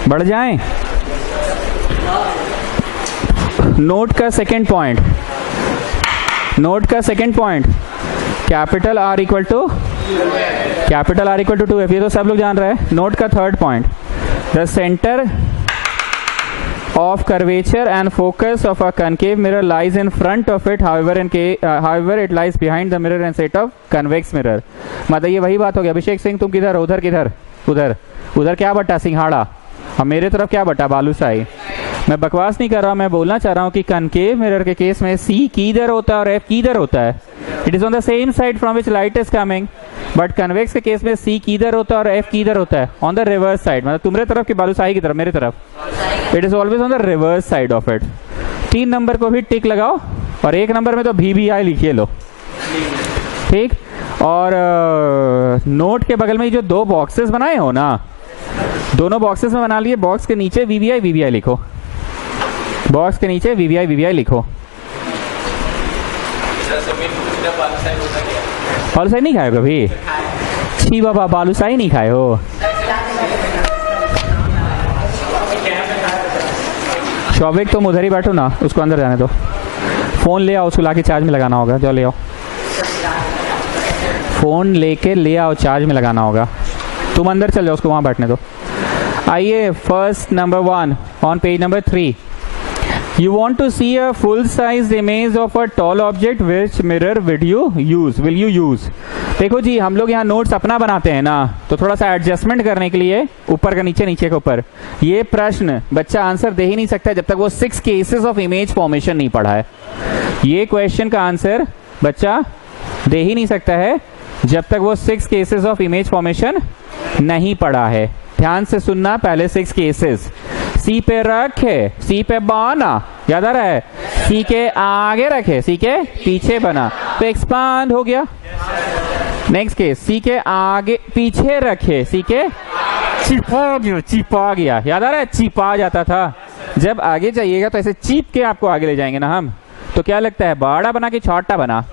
बढ़ जाएं। नोट का second point, capital R equal to 2f, ये तो सब लोग जान रहे हैं। नोट का third point, the centre of curvature and focus of a concave mirror lies in front of it, however it lies behind the mirror and set of convex mirror। मतलब ये वही बात हो गया। अभिषेक सिंह तुम किधर, उधर किधर, उधर क्या बटा सिंघाड़ा, और मेरे तरफ क्या बटा बालूशाही। मैं बकवास नहीं कर रहा, मैं बोलना चाह रहा हूँ कि कनकेव मिरर के केस में सी किधर होता है और एफ किधर होता है। It is on the same side from which light is coming, but convex के केस में सी किधर होता है और एफ किधर होता है, ऑन द रिवर्स साइड। मतलब तुम्हारे तरफ की बालूशाही की तरफ, मेरे तरफ, it is always on the reverse side of it. 3 number को भी टिक लगाओ और 1 नंबर में तो VBI लिखिए लो, ठीक। और नोट के बगल में जो 2 बॉक्सेस बनाए हो ना, दोनों बॉक्सेस में बना लिए, बॉक्स के नीचे VBI लिखो, बॉक्स के नीचे VBI लिखो। बालूशाही नहीं खाए हो कभी? छी बाबा, बालूशाही नहीं खाए हो? शौविक तुम उधर ही बैठो ना, उसको अंदर जाने दो। फोन ले आओ, उसको लाके चार्ज में लगाना होगा। जाओ ले आओ, फोन लेके ले आओ, चार्ज में लगाना होगा। तुम अंदर चल जाओ, उसको वहां बैठने दो। आइए, first number 1 on page number 3। You want to see a full-size image of a tall object, which mirror will you use? देखो जी, हम लोग यहाँ नोट्स अपना बनाते हैं ना, तो थोड़ा सा एडजस्टमेंट करने के लिए ऊपर का नीचे, नीचे का ऊपर। ये प्रश्न बच्चा आंसर दे ही नहीं सकता जब तक वो 6 केसेस ऑफ इमेज फॉर्मेशन नहीं पढ़ा है। ये क्वेश्चन का आंसर बच्चा दे ही नहीं सकता है जब तक वो 6 केसेस ऑफ इमेज फॉर्मेशन नहीं पढ़ा है। ध्यान से सुनना, पहले 6 केसेस। सी पे रखे, सी पे बना, याद आ रहा है? सी के आगे रखे, सी के पीछे बना, तो एक्सपांड हो गया। नेक्स्ट केस, सी के आगे पीछे रखे, सी के चिपा गया, याद आ रहा है? चिपा जाता था। जब आगे जाइएगा तो ऐसे चीप के आपको आगे ले जाएंगे ना हम, तो क्या लगता है, बड़ा बना कि छोटा बना?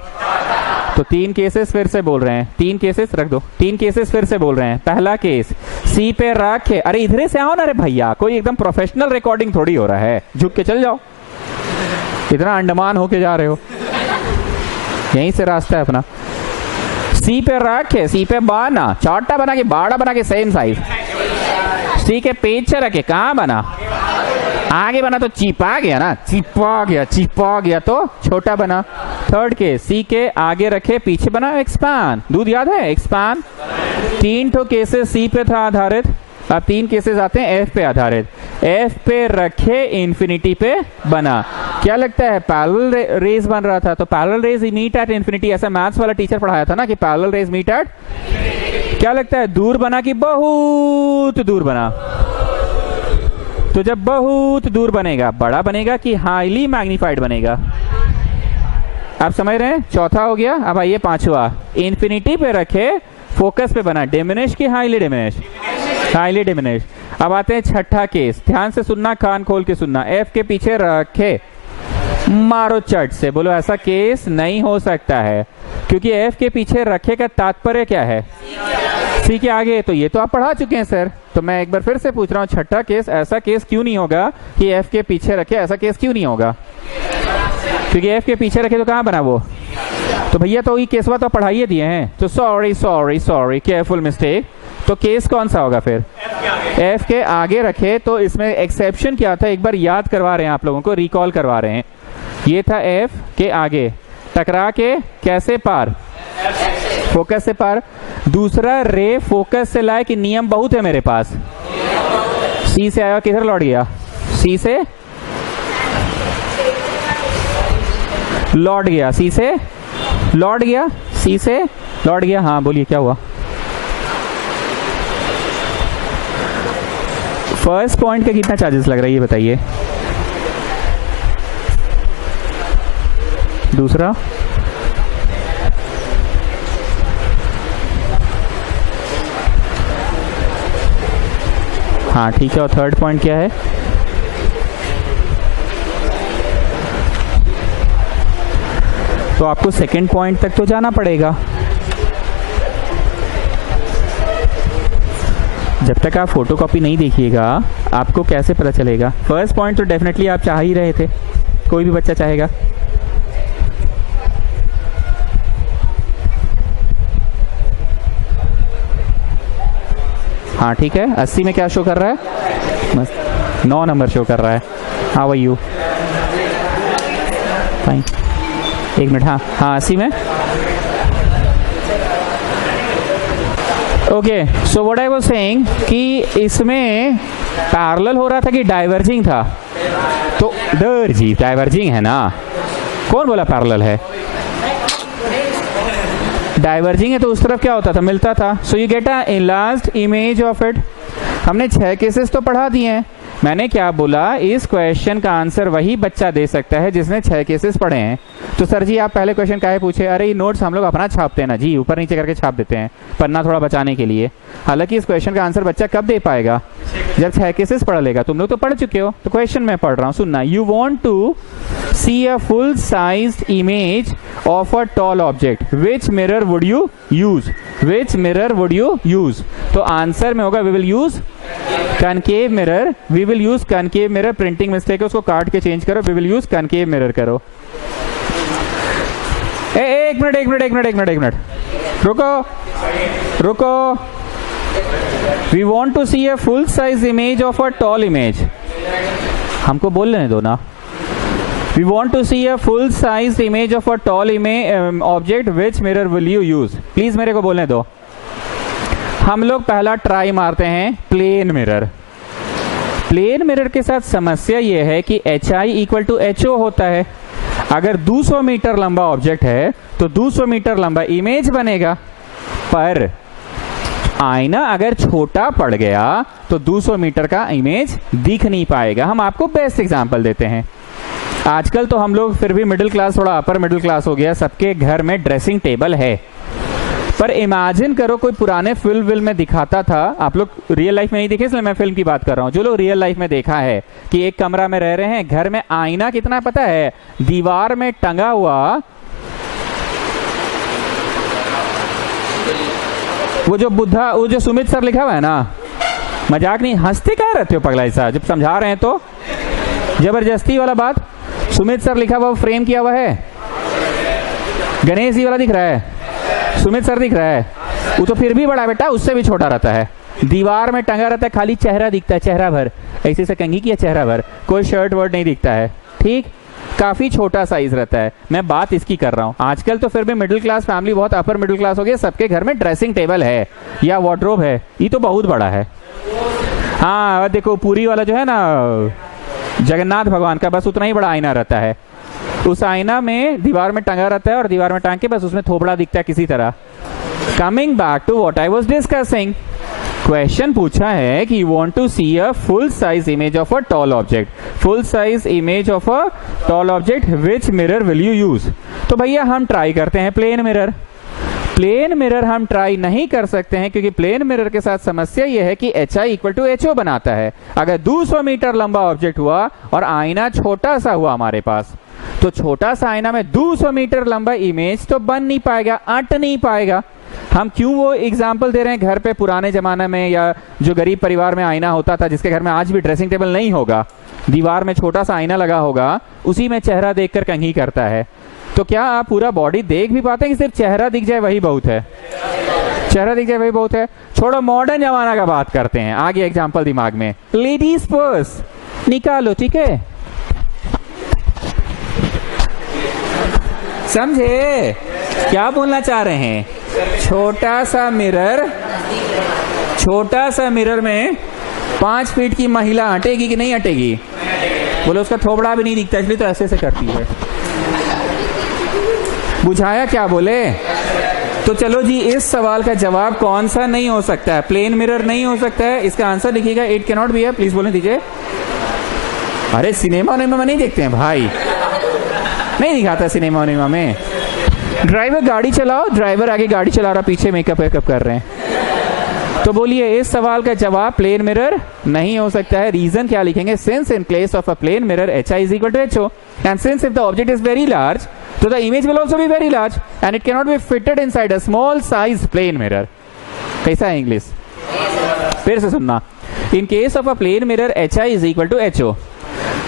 तो 3 केसेस फिर से बोल रहे हैं, 3 केसेस रख दो, 3 केसेस फिर से बोल रहे हैं। पहला केस, सी पे रखे, अरे इधर से आओ ना रे भैया, कोई एकदम प्रोफेशनल रिकॉर्डिंग थोड़ी हो रहा है, झुक के चल जाओ, इतना अंडमान होके जा रहे हो, यहीं से रास्ता है अपना। सी पे रखे, सी पे बना, छोटा बना के बड़ा बना के सेम साइज, सी के पीछे रखे, कहाँ बना? आगे बना तो चिपा गया ना, चिपा गया तो छोटा बना। थर्ड केस, सी के आगे रखे, पीछे बना, एक्सपांड। दूध याद है? एक्सपांड। 3 ठो केसेस सी पे था आधारित, अब 3 केसेस आते हैं एफ पे आधारित। एफ पे रखे, इंफिनिटी पे बना। क्या लगता है, पैरेलल रेज बन रहा था, तो parallel rays meet at infinity, ऐसा मैथ्स वाला टीचर पढ़ाया था ना कि पैरेलल रेज मीट एट। क्या लगता है, दूर बना कि बहुत दूर बना? तो जब बहुत दूर बनेगा, बड़ा बनेगा कि हाईली मैग्नीफाइड बनेगा? आप समझ रहे हैं? चौथा हो गया। अब आइए 5वां, इंफिनिटी पे रखे, फोकस पे बना, डिमिनिश की हाईली डिमिनिश? Highly diminish. अब आते हैं 6ठा केस, ध्यान से सुनना, कान खोल के सुनना। एफ के पीछे रखे, मारो चट से, बोलो ऐसा केस नहीं हो सकता है, क्योंकि एफ के पीछे रखे का तात्पर्य क्या है? सी के आगे। तो ये तो आप पढ़ा चुके हैं सर, तो मैं एक बार फिर से पूछ रहा हूँ, 6ठा केस, ऐसा केस क्यों नहीं होगा कि एफ के पीछे रखे, ऐसा केस क्यों नहीं होगा? क्योंकि एफ के पीछे रखे तो कहाँ बना वो? तो भैया तो ये केसवा तो पढ़ाइए दिए हैं, तो सॉरी, केयरफुल मिस्टेक। तो केस कौन सा होगा फिर? एफ के आगे रखे। तो इसमें एक्सेप्शन क्या था, एक बार याद करवा रहे हैं आप लोगों को, रिकॉल करवा रहे हैं। ये था एफ के आगे, टकरा के कैसे पार? फोकस से पार। दूसरा, रे फोकस से लाए कि नियम बहुत है मेरे पास, सी से आया, किधर लौट गया? सी से लौट गया, सी से लौट गया, सी से लौट गया। हाँ बोलिए क्या हुआ? फर्स्ट पॉइंट का कितना चार्जेस लग रहा है ये बताइए। दूसरा, हाँ ठीक है। और थर्ड पॉइंट क्या है? तो आपको सेकंड पॉइंट तक तो जाना पड़ेगा। जब तक आप फोटो कॉपी नहीं देखिएगा आपको कैसे पता चलेगा? फर्स्ट पॉइंट तो डेफिनेटली आप चाह ही रहे थे, कोई भी बच्चा चाहेगा। हाँ ठीक है, 80 में क्या शो कर रहा है? मस्त 9 नंबर शो कर रहा है। How are you? Fine. 1 minute. हाँ हाँ 80 में। Okay, so what I was saying कि इसमें पैरेलल हो रहा था कि डाइवर्जिंग था? तो जी डाइवर्जिंग है ना, कौन बोला पैरेलल है? डाइवर्जिंग है तो उस तरफ क्या होता था? मिलता था। So you get a enlarged image of it. हमने 6 केसेस तो पढ़ा दिए हैं। मैंने क्या बोला, इस क्वेश्चन का आंसर वही बच्चा दे सकता है जिसने 6 केसेस पढ़े हैं। तो सर जी आप पहले क्वेश्चन काहे पूछे? अरे ये नोट्स हम लोग अपना छापते हैं ना जी, ऊपर नीचे करके छाप देते हैं, पन्ना थोड़ा बचाने के लिए। हालांकि इस क्वेश्चन का आंसर बच्चा कब दे पाएगा? जब 6 केसेस पढ़ लेगा। तुम लोग तो पढ़ चुके हो, तो क्वेश्चन मैं पढ़ रहा हूँ, सुनना। You want to see a full sized image of a tall object, which mirror would you use? Which mirror would you use? तो आंसर में होगा we will use concave mirror. We will use concave mirror. Printing mistake है, उसको काट के change करो। We will use concave mirror करो। एक मिनट रुको। We want to see a full size image of a tall image. हमको बोल लेने दो ना। We want to see a full size image of a tall image object, which mirror will you use? Please मेरे को बोलने दो। हम लोग पहला ट्राई मारते हैं प्लेन मिरर। प्लेन मिरर के साथ समस्या यह है कि HI इक्वल टू HO होता है। अगर 200 मीटर लंबा ऑब्जेक्ट है तो 200 मीटर लंबा इमेज बनेगा, पर आईना अगर छोटा पड़ गया तो 200 मीटर का इमेज दिख नहीं पाएगा। हम आपको बेस्ट एग्जांपल देते हैं। आजकल तो हम लोग फिर भी मिडिल क्लास, थोड़ा अपर मिडिल क्लास हो गया, सबके घर में ड्रेसिंग टेबल है। पर इमेजिन करो कोई पुराने फिल्म में दिखाता था, आप लोग रियल लाइफ में नहीं देखे इसलिए मैं फिल्म की बात कर रहा हूं, जो लोग रियल लाइफ में देखा है कि एक कमरा में रह रहे हैं, घर में आईना कितना पता है? दीवार में टंगा हुआ वो जो बुद्धा, वो जो सुमित सर लिखा हुआ है ना, मजाक नहीं, हंसते क्या रहते हो पगला ऐसा जब समझा रहे हैं तो? जबरदस्ती वाला बात। सुमित सर लिखा हुआ फ्रेम किया हुआ है, गणेश जी वाला दिख रहा है, सुमित सर दिख रहा है, वो तो फिर भी बड़ा बेटा, उससे भी छोटा रहता है, दीवार में टंगा रहता है, खाली चेहरा दिखता है, चेहरा भर, ऐसे से कंघी किया चेहरा भर, कोई शर्ट वर्ट नहीं दिखता है, ठीक, काफी छोटा साइज रहता है। मैं बात इसकी कर रहा हूँ। आजकल तो फिर भी मिडिल क्लास फैमिली, बहुत अपर मिडिल क्लास हो गया, सबके घर में ड्रेसिंग टेबल है या वार्डरोब है, ये तो बहुत बड़ा है। हाँ देखो पूरी वाला जो है ना जगन्नाथ भगवान का, बस उतना ही बड़ा आईना रहता है, उस आईना में दीवार में टंगा रहता है और दीवार में टांग के बस उसमें थोबड़ा दिखता है किसी तरह। Coming back to what I was discussing, question पूछा है कि you want to see a full size image of a tall object, full size image of a tall object, which mirror will you use? तो भैया हम try करते हैं plane mirror. Plane mirror हम try नहीं कर सकते हैं क्योंकि प्लेन मिरर के साथ समस्या यह है कि HI इक्वल टू HO बनाता है। अगर 200 मीटर लंबा ऑब्जेक्ट हुआ और आईना छोटा सा हुआ हमारे पास, तो छोटा सा आईना में 200 मीटर लंबा इमेज तो बन नहीं पाएगा, अट नहीं पाएगा। हम क्यों वो एग्जाम्पल दे रहे हैं? घर पे पुराने जमाने में या जो गरीब परिवार में आईना होता था, जिसके घर में आज भी ड्रेसिंग टेबल नहीं होगा, दीवार में छोटा सा आईना लगा होगा, उसी में चेहरा देखकर कंघी करता है। तो क्या आप पूरा बॉडी देख भी पाते हैं कि सिर्फ चेहरा दिख जाए वही बहुत है? चेहरा दिख जाए वही बहुत है। छोड़ो, मॉडर्न जमाना का बात करते हैं। आगे एग्जाम्पल दिमाग में, लेडीज पर्स निकालो, ठीक है, समझे क्या बोलना चाह रहे हैं? छोटा सा मिरर में 5 फीट की महिला हटेगी कि नहीं हटेगी? बोलो उसका थोबड़ा भी नहीं दिखता, इसलिए तो ऐसे से करती है। बुझाया क्या बोले? तो चलो जी, इस सवाल का जवाब कौन सा नहीं हो सकता है? प्लेन मिरर नहीं हो सकता है। इसका आंसर लिखिएगा, इट कैन नॉट बी है। प्लीज बोलने दीजिए। अरे सिनेमा में नहीं देखते हैं भाई, नहीं दिखाता सिनेमा में। ड्राइवर गाड़ी चलाओ, ड्राइवर आगे गाड़ी चला रहा, पीछे मेकअप वेकअप कर रहे हैं। तो बोलिए इस सवाल का जवाब प्लेन मिरर नहीं हो सकता है। रीजन क्या लिखेंगे? Since in place of a plane mirror HI is equal to HO, and since if the object is very large, so the image will also be very large and it cannot be fitted inside a small size plane mirror. कैसा है English? फिर से सुनना, in case of a plane mirror H I is equal to H O,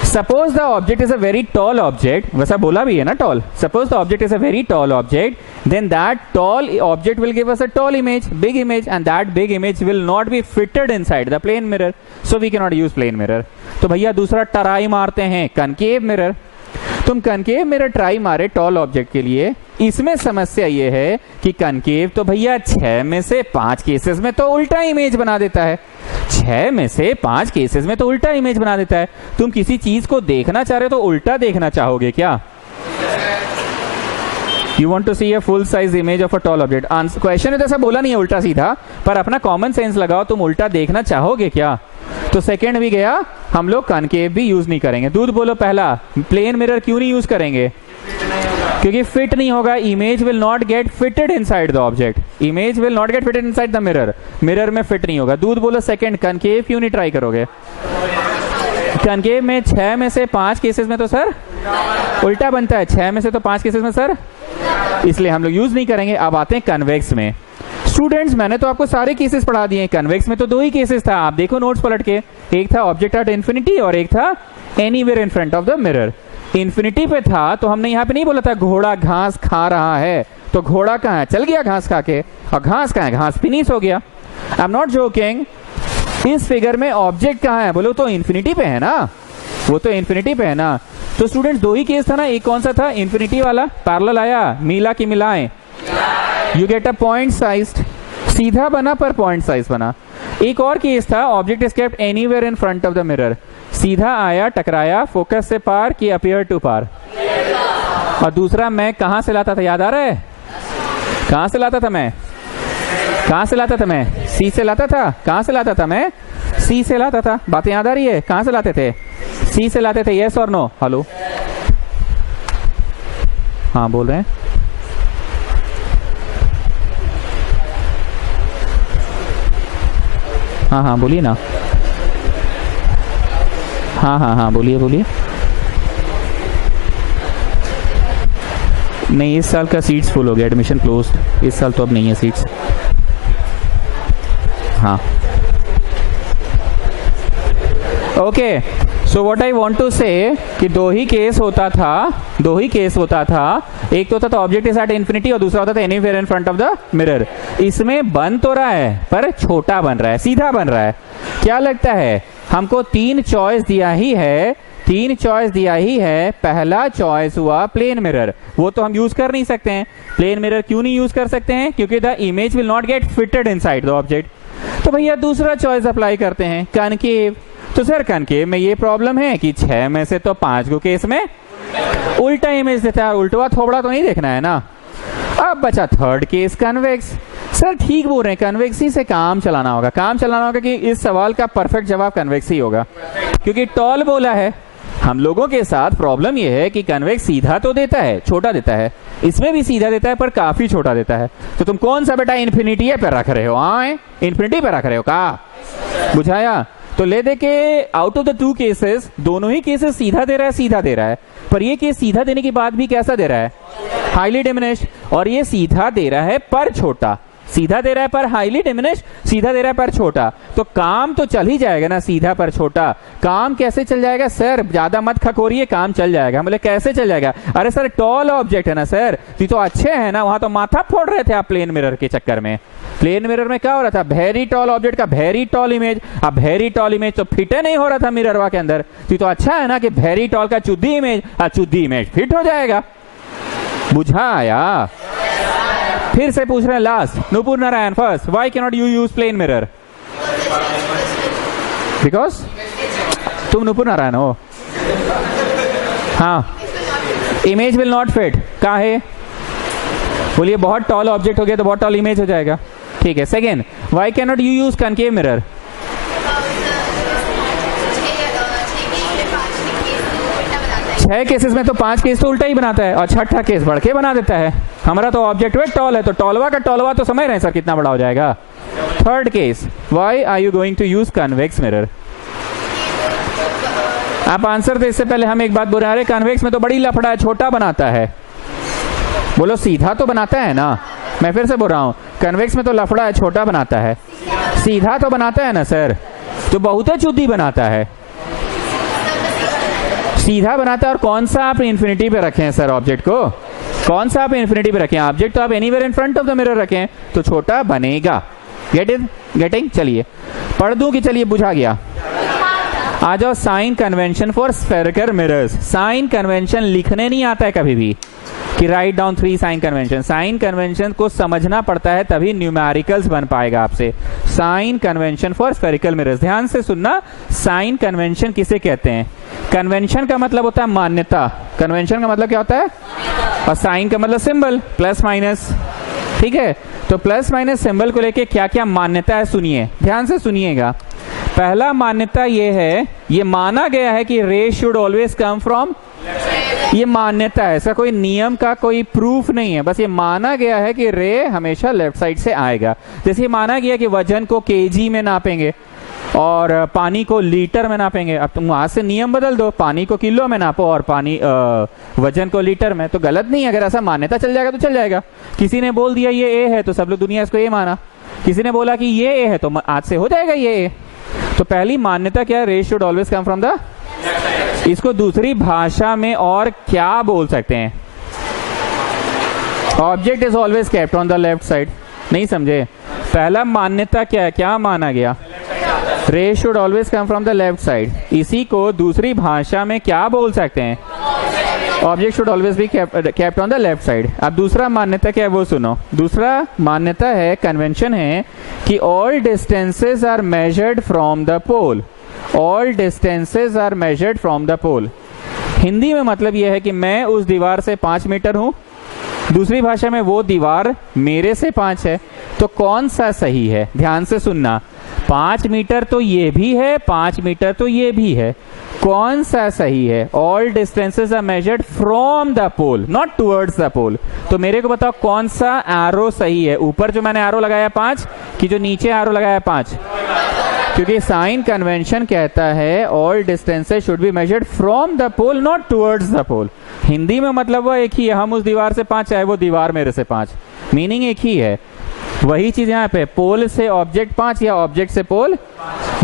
suppose the object is a very tall object, वैसा बोला भी है ना tall, suppose the object is a very tall object, then that tall object will give us a tall image, big image, and that big image will not be fitted inside the plane mirror, so we can not use plane mirror. तो भैया दूसरा try मारते हैं concave mirror. तुम concave mirror try मारे tall object के लिए, इसमें समस्या ये है कि कनकेव तो भैया 6 में से 5 केसेस में तो उल्टा इमेज बना देता है, 6 में से 5 केसेस में तो उल्टा इमेज बना देता है। तुम किसी चीज को देखना चाह रहे हो तो उल्टा देखना चाहोगे क्या? You want to see a full size image of a tall object. Question ने तो ऐसा बोला नहीं है उल्टा सीधा, पर अपना कॉमन सेंस लगाओ, तुम उल्टा देखना चाहोगे क्या? तो सेकेंड भी गया, हम लोग कनकेव भी यूज नहीं करेंगे। दूध बोलो पहला, प्लेन मिरर क्यों नहीं यूज करेंगे? क्योंकि फिट नहीं होगा, image will not gate fitted inside the object, image will not gate fitted inside the mirror, mirror में फिट नहीं होगा। दूध बोलो सेकंड, कनकेव क्यों नहीं ट्राई करोगे? कनकेव में 6 में से 5 केसेस में तो सर उल्टा बनता है, 6 में से तो 5 केसेस में सर, इसलिए हम लोग यूज नहीं करेंगे। अब आते हैं कन्वेक्स में। स्टूडेंट्स मैंने तो आपको सारे केसेस पढ़ा दिए हैं, कन्वेक्स में तो 2 ही केसेस था, आप देखो नोट्स पलट के, एक था ऑब्जेक्ट एट इन्फिनिटी और एक था anywhere in front of the mirror. Infinity पे था तो हमने यहाँ पे नहीं बोला था घोड़ा घास खा रहा है, तो घोड़ा कहाँ है? चल गया घास खा के, और घास कहाँ है? घास फिनिश हो गया। आई एम नॉट जोकिंग। इस फिगर में ऑब्जेक्ट कहाँ है? बोलो तो इन्फिनिटी पे है ना, वो तो इन्फिनिटी पे है ना। तो स्टूडेंट्स 2 ही केस था ना, एक कौन सा था? इन्फिनिटी वाला, पैरेलल आया, मिला की मिलाएं, you get a point sized, सीधा बना पर पॉइंट साइज बना। एक और केस था, object is kept anywhere in front of the mirror, सीधा आया, टकराया, फोकस से पार कि अपीयर टू पार। और दूसरा मैं कहां से लाता था, याद आ रहा है? कहां से लाता था मैं? कहां से लाता था मैं? सी से लाता था। कहां से लाता था मैं? सी से लाता था। बातें याद आ रही है? कहां से लाते थे? सी से लाते थे। यस और नो? हेलो, हाँ बोल रहे हैं। हाँ हाँ बोलिए ना। हाँ हाँ हाँ बोलिए बोलिए। नहीं, इस साल का सीट्स फुल हो गया, एडमिशन क्लोज्ड, इस साल तो अब नहीं है सीट्स। हाँ okay, so what I want to say कि 2 ही केस होता था, 2 ही केस होता था। एक तो होता था ऑब्जेक्ट इज एट इन्फिनिटी और दूसरा होता था anywhere in front of the mirror. इसमें बन तो रहा है पर छोटा बन रहा है, सीधा बन रहा है। क्या लगता है? हमको 3 चॉइस दिया ही है, 3 चॉइस दिया ही है। पहला चॉइस हुआ प्लेन मिरर, वो तो हम यूज कर नहीं सकते हैं। प्लेन मिरर क्यों नहीं यूज कर सकते हैं? क्योंकि the image will not gate fitted inside the object. तो भैया दूसरा चॉइस अप्लाई करते हैं, कनकेव। तो सर कनकेव में ये प्रॉब्लम है कि 6 में से तो 5 को केस में उल्टा इमेज देता है, उल्टा थोबड़ा तो नहीं देखना है ना। अब बचा थर्ड केस, कन्वेक्स। सर ठीक बोल रहे हैं, कन्वेक्सी से काम चलाना होगा, काम चलाना होगा कि इस सवाल का परफेक्ट जवाब कन्वेक्स ही होगा, क्योंकि टॉल बोला है। हम लोगों के साथ प्रॉब्लम यह है कि कन्वेक्स सीधा तो देता है, छोटा देता है, इसमें भी सीधा देता है पर काफी छोटा देता है। तो तुम कौन सा बेटा इन्फिनिटी पे रख रहे हो? हाँ इन्फिनिटी पे रख रहे हो का? बुझाया? तो ले दे के आउट ऑफ द 2 केसेस, दोनों ही केसेस सीधा दे रहा है, सीधा दे रहा है, पर ये केस सीधा देने के बाद भी कैसा दे रहा है? Highly diminished. और ये सीधा दे रहा है पर छोटा, सीधा दे रहा है पर हाईली डिमिनिश्ड, सीधा दे रहा है पर छोटा। तो काम तो चल ही जाएगा ना, सीधा पर छोटा। काम कैसे चल जाएगा? सर ज्यादा मत खकोरिए, काम चल जाएगा। बोले कैसे चल जाएगा? अरे सर टॉल ऑब्जेक्ट है ना सर, तो अच्छे है ना, वहां तो माथा फोड़ रहे थे आप प्लेन मिरर के चक्कर में। प्लेन मिरर में क्या हो रहा था? वेरी टॉल ऑब्जेक्ट का वेरी टॉल इमेज। अब वेरी टॉल इमेज तो फिट नहीं हो रहा था मिररवा के अंदर, तो अच्छा है ना कि वेरी टॉल का चुद्दी इमेज, चुद्दी इमेज फिट हो जाएगा। बुझाया? फिर से पूछ रहे हैं last, Nupur Narayan first, why can not you use plane mirror? Because तुम नुपुर नारायण हो। हाँ, इमेज विल नॉट फिट। का है? बोलिए बहुत टॉल ऑब्जेक्ट हो गया तो बहुत टॉल इमेज हो जाएगा, ठीक है। Second, why can not you use concave mirror? 6 cases में तो 5 केस तो उल्टा ही बनाता है और छठा केस बढ़ के बना देता है। हमारा तो ऑब्जेक्ट वे टॉल है, तो टॉलवा का टॉलवा तो समझ रहे हैं सर कितना बड़ा हो जाएगा। Third case, why are you going to use convex mirror? आप आंसर दे इससे पहले हम एक बात बोल रहे हैं, कन्वेक्स में तो बड़ी लफड़ा है, छोटा बनाता है। बोलो सीधा तो बनाता है ना। मैं फिर से बोल रहा हूं, कन्वेक्स में तो लफड़ा है, छोटा बनाता है। सीधा तो बनाता है ना सर, तो बहुत चुद्दी बनाता है, सीधा बनाता है। और कौन सा आप इन्फिनिटी पे रखे हैं सर ऑब्जेक्ट को, कौन सा आप इन्फिनिटी पे रखें? ऑब्जेक्ट तो आप anywhere in front of the mirror रखें तो छोटा बनेगा। गेटिंग? चलिए पढ़ दूं कि चलिए बुझा गया? आ जाओ, sign convention for spherical mirrors. Sign convention लिखने नहीं आता है कभी भी कि right down 3 sign convention. Sign convention को समझना पड़ता है, तभी न्यूमेरिकल्स बन पाएगा आपसे। Sign convention for spherical mirrors, ध्यान से सुनना। साइन कन्वेंशन किसे कहते हैं? कन्वेंशन का मतलब होता है मान्यता। कन्वेंशन का मतलब क्या होता है? और साइन का मतलब सिंबल, प्लस माइनस, ठीक है? तो प्लस माइनस सिंबल को लेके क्या क्या मान्यता है सुनिए, ध्यान से सुनिएगा। पहला मान्यता ये है, ये माना गया है कि रे शुड ऑलवेज कम फ्रॉम, ये मान्यता है, ऐसा कोई नियम का कोई प्रूफ नहीं है, बस ये माना गया है कि रे हमेशा लेफ्ट साइड से आएगा। जैसे ये माना गया कि वजन को केजी में नापेंगे और पानी को लीटर में नापेंगे। अब तुम वहां से नियम बदल दो, पानी को किलो में नापो और पानी वजन को लीटर में, तो गलत नहीं है। अगर ऐसा मान्यता चल जाएगा तो चल जाएगा। किसी ने बोल दिया ये ए है तो सब लोग दुनिया इसको ए माना, किसी ने बोला कि ये ए है तो आज से हो जाएगा ये ए। तो पहली मान्यता क्या है? रे should always come from the, इसको दूसरी भाषा में और क्या बोल सकते हैं? Object is always kept on the left side. नहीं समझे? पहला मान्यता क्या है, क्या माना गया? रे should always come from the left side. इसी को दूसरी भाषा में क्या बोल सकते हैं? Object should always be kept on the left side. अब दूसरा मान्यता क्या है वो सुनो। दूसरा मान्यता है, कन्वेंशन है कि all distances are measured from the pole. All distances are measured from the pole. Hindi में मतलब यह है कि मैं उस दीवार से 5 मीटर हूं, दूसरी भाषा में वो दीवार मेरे से 5 है। तो कौन सा सही है? ध्यान से सुनना। 5 मीटर तो ये भी है, 5 मीटर तो ये भी है, कौन सा सही है? All distances are measured from the pole, not towards the pole. तो मेरे को बताओ कौन सा एरो सही है? ऊपर जो मैंने एरो लगाया 5 कि जो नीचे एरो लगाया 5? क्योंकि साइन कन्वेंशन कहता है all distances should be measured from the pole not towards the pole. Hindi में मतलब वो एक ही है, हम उस दीवार से 5 चाहे वो दीवार मेरे से 5, मीनिंग एक ही है। वही चीज यहाँ पे, पोल से ऑब्जेक्ट 5 या ऑब्जेक्ट से पोल,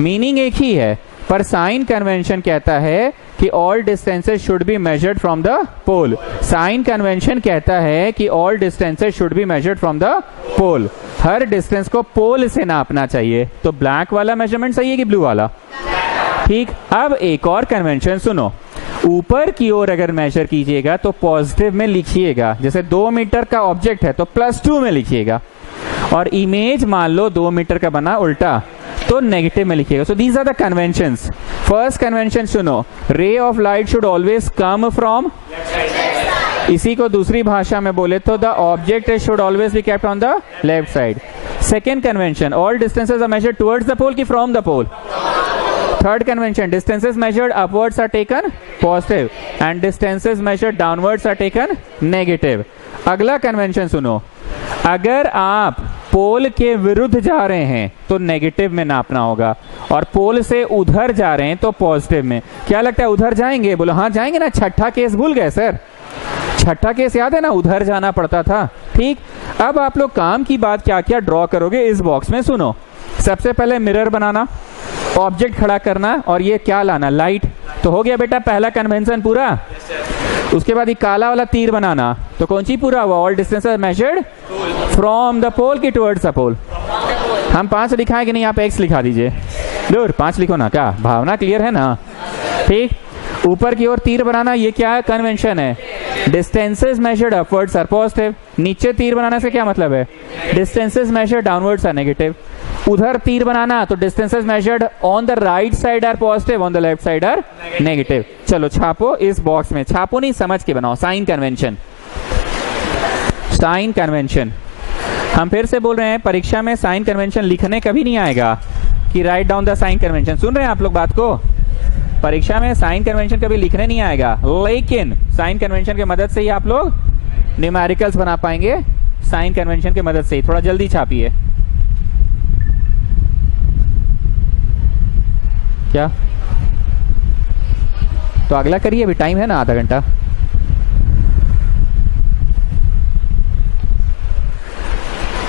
मीनिंग एक ही है। पर साइन कन्वेंशन कहता है कि all distances should be measured from the pole. Sign convention कहता है कि all distances should be measured from the pole. हर डिस्टेंस को पोल से नापना चाहिए। तो ब्लैक वाला मेजरमेंट सही है कि ब्लू वाला? ठीक। अब एक और कन्वेंशन सुनो। ऊपर की ओर अगर मेजर कीजिएगा तो पॉजिटिव में लिखिएगा। जैसे 2 मीटर का ऑब्जेक्ट है तो +2 में लिखिएगा, और इमेज मान लो 2 मीटर का बना उल्टा तो नेगेटिव में लिखिएगा। So these are the conventions. First convention सुनो, ray of light should always come from, इसी को दूसरी भाषा में बोले तो the object should always be kept on the left side. Second convention, all distances are measured towards the pole की from the pole. Third convention, distances measured upwards are taken positive and distances measured downwards are taken negative. अगला convention सुनो, अगर आप पोल के विरुद्ध जा रहे हैं तो नेगेटिव में नापना होगा, और पोल से उधर जा रहे हैं तो पॉजिटिव में। क्या लगता है उधर जाएंगे? बोलो हाँ जाएंगे ना। छठा केस भूल गए सर? छठा केस याद है ना, उधर जाना पड़ता था। ठीक। अब आप लोग काम की बात क्या क्या ड्रॉ करोगे इस बॉक्स में सुनो। सबसे पहले मिरर बनाना, ऑब्जेक्ट खड़ा करना, और ये क्या लाना? लाइट। तो हो गया बेटा पहला कन्वेंशन पूरा। उसके बाद ये काला वाला तीर बनाना, तो कौन सी पूरा हुआ? All distance measured from the pole की टुवर्ड्स द पोल। हम 5 लिखाएं कि नहीं? आप X लिखा दीजिए। दूर 5 लिखो ना, क्या भावना क्लियर है ना? ठीक। ऊपर की ओर तीर बनाना, ये क्या कन्वेंशन है? Distances measured upwards are positive. नीचे तीर बनाने से क्या मतलब है? Distances measured downwards are negative. उधर तीर बनाना तो distances measured on the right side are positive, on the left side are negative. चलो छापो इस बॉक्स में, छापो नहीं समझ के बनाओ। Sign convention, sign convention. हम फिर से बोल रहे हैं, परीक्षा में साइन कन्वेंशन लिखने कभी नहीं आएगा कि right down the sign convention. सुन रहे हैं आप लोग बात को? परीक्षा में साइन कन्वेंशन कभी लिखने नहीं आएगा, लेकिन साइन कन्वेंशन की मदद से ही आप लोग न्यूमेरिकल्स बना पाएंगे। साइन कन्वेंशन की मदद से ही। थोड़ा जल्दी छापिए। क्या? तो अगला करिए, अभी टाइम है ना आधा घंटा।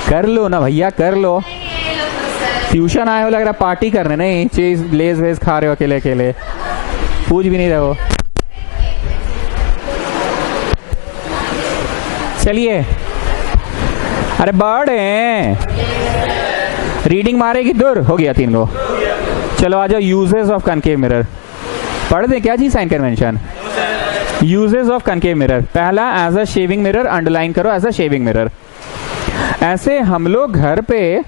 कर लो ना भैया, कर लो। ट्यूशन आए हो, लग रहा पार्टी करने, नहीं चीज लेज वेज खा रहे हो अकेले अकेले, पूछ भी नहीं रहे हो। चलिए, अरे बर्ड है, रीडिंग मारेगी दूर हो गया 3 गो। चलो आ जाओ, यूजेस ऑफ कनकेव मिरर पढ़ दें क्या जी? Sign convention, uses of concave mirror. पहला, as a shaving mirror, underline करो एज अ शेविंग मिरर। ऐसे हम लोग घर पे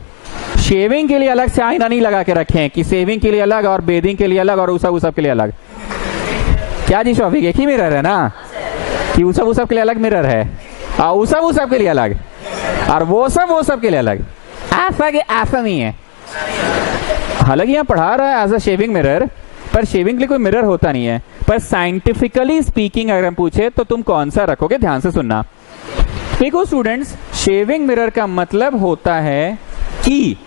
शेविंग के लिए अलग से आईना नहीं लगा के रखे हैं कि शेविंग के लिए अलग और बेदिंग के लिए अलग और उसब उसब के लिए अलग। क्या जी शौफिक, एक ही मिरर है ना? कि उसब उसब के लिए अलग मिरर है, उसब उसब के लिए अलग, और वो सब के लिए अलग। ऐसा नहीं है। हालांकि यहाँ पढ़ा रहा है एज अ शेविंग मिरर, पर शेविंग के लिए कोई मिरर होता नहीं है। पर साइंटिफिकली स्पीकिंग अगर हम पूछे तो तुम कौन सा रखोगे? ध्यान से सुनना। देखो स्टूडेंट्स, शेविंग मिरर का मतलब होता है कि,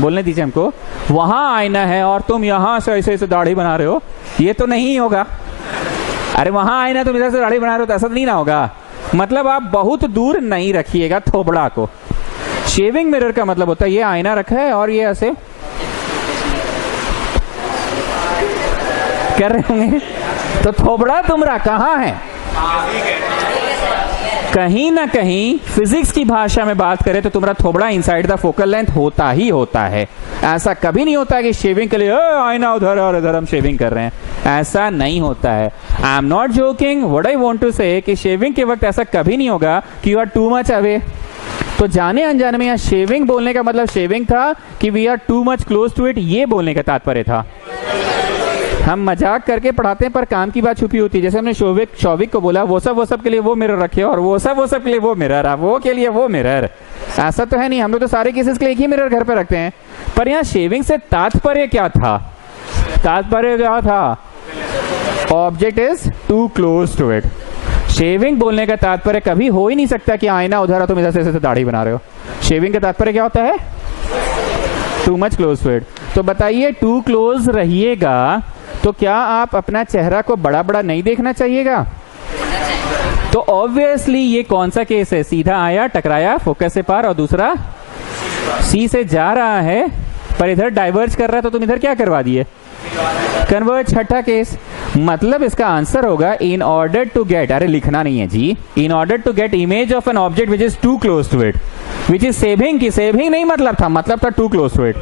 बोलने दीजिए हमको, वहां आईना है और तुम यहां से ऐसे ऐसे दाढ़ी बना रहे हो, ये तो नहीं होगा। अरे वहां आईना, तुम इधर से दाढ़ी बना रहे हो, तो ऐसा नहीं ना होगा। मतलब आप बहुत दूर नहीं रखिएगा थोबड़ा को। शेविंग मिरर का मतलब होता है ये आईना रखा है और ये ऐसे कर रहे होंगे, तो थोबड़ा तुम्हारा कहां है? कहीं ना कहीं फिजिक्स की भाषा में बात करें तो तुम्हारा थोबड़ा इनसाइड द फोकल लेंथ होता ही होता है। ऐसा कभी नहीं होता है कि शेविंग के लिए आईना उधर और इधर हम शेविंग कर रहे हैं, ऐसा नहीं होता है। I am not joking, what I want to say कि शेविंग के वक्त ऐसा कभी नहीं होगा कि you are too much away. तो जाने अनजाने में यहाँ शेविंग बोलने का मतलब शेविंग था कि we are too much close to it, ये बोलने का तात्पर्य था। हम मजाक करके पढ़ाते हैं पर काम की बात छुपी होती है। जैसे हमने शौविक को बोला वो सब के लिए वो मिरर रखे और वो सब के लिए वो मिरर, वो के लिए वो मिरर, ऐसा तो है नहीं। हम लोग तो सारे केसेस के लिए एक ही मिरर घर पे रखते हैं। पर यहाँ शेविंग से तात्पर्य क्या था? तात्पर्य क्या था? Object is too close to it. Shaving बोलने का तात्पर्य कभी हो ही नहीं सकता कि आईना उधर है तुम इधर से दाढ़ी बना रहे हो। शेविंग का तात्पर्य क्या होता है? Too much close to it. तो बताइए, टू क्लोज रहिएगा तो क्या आप अपना चेहरा को बड़ा बड़ा नहीं देखना चाहिएगा? तो ऑब्वियसली ये कौन सा केस है? सीधा आया, टकराया, फोकस से पार, और दूसरा सी से जा रहा है पर इधर डाइवर्ज कर रहा है, तो तुम इधर क्या करवा दिए? कन्वर्ज। छठा केस, मतलब इसका आंसर होगा इन ऑर्डर टू गेट, अरे लिखना नहीं है जी, in order to get image of an object which is too close to it, which is shaving की सेविंग नहीं मतलब था, मतलब था टू क्लोज टू इट।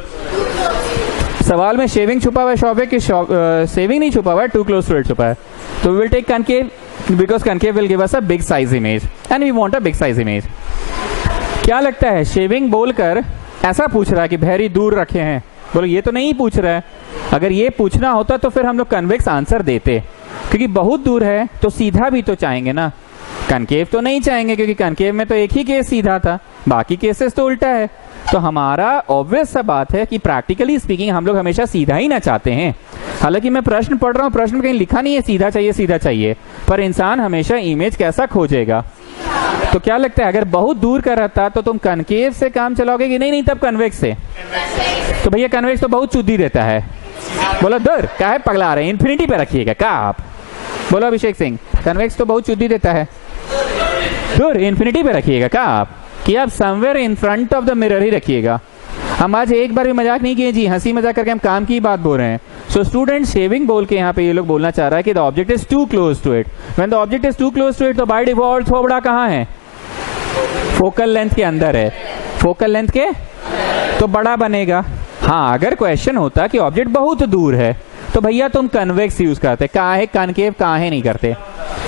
सवाल में शेविंग छुपा हुआ है, शॉपिंग की सेविंग नहीं छुपा हुआ है, टू क्लोज टू इट छुपा है। तो we will take concave because concave will give us a big size image and we want a big size image. क्या लगता है शेविंग बोलकर ऐसा पूछ रहा है कि भैरी दूर रखे हैं? बोलो ये तो नहीं पूछ रहा है। अगर ये पूछना होता तो फिर हम लोग कन्वेक्स आंसर देते, क्योंकि बहुत दूर है तो सीधा भी तो चाहेंगे ना, कनकेव तो नहीं चाहेंगे क्योंकि कनकेव में तो एक ही केस सीधा था, बाकी केसेस तो उल्टा है। तो हमारा ऑब्वियस सा बात है कि प्रैक्टिकली स्पीकिंग हम लोग हमेशा सीधा ही ना चाहते हैं। हालांकि मैं प्रश्न पढ़ रहा हूँ, प्रश्न में कहीं लिखा नहीं है सीधा चाहिए, पर इंसान हमेशा इमेज कैसा खोजेगा? तो क्या लगता है अगर बहुत दूर का रहता तो तुम कनकेव से काम चलाओगे कि नहीं? तब कन्वेक्स से। तो भैया कन्वेक्स तो बहुत चुद्दी देता है। बोलो दूर काहे पगला रहे हैं, इन्फिनिटी पे रखिएगा क्या आप? बोलो अभिषेक सिंह, कन्वेक्स तो बहुत चुद्दी देता है, दूर इन्फिनिटी पे रखिएगा क्या आप? कि आप somewhere in front of the mirror ही रखिएगा। हम आज एक बार भी मजाक नहीं किए जी, हंसी मजाक करके हम काम की बात बोल रहे हैं। सो स्टूडेंट, शेविंग बोल के यहाँ पे ये लोग बोलना चाह रहा है कि the object is too close to it. When the object is too close to it तो बाय डिफॉल्ट थोबड़ा कहाँ है? फोकल लेंथ के अंदर है। फोकल लेंथ के तो बड़ा बनेगा। हाँ, अगर क्वेश्चन होता कि ऑब्जेक्ट बहुत दूर है तो भैया तुम कन्वेक्स यूज करते, काहे कनकेव काहे नहीं करते?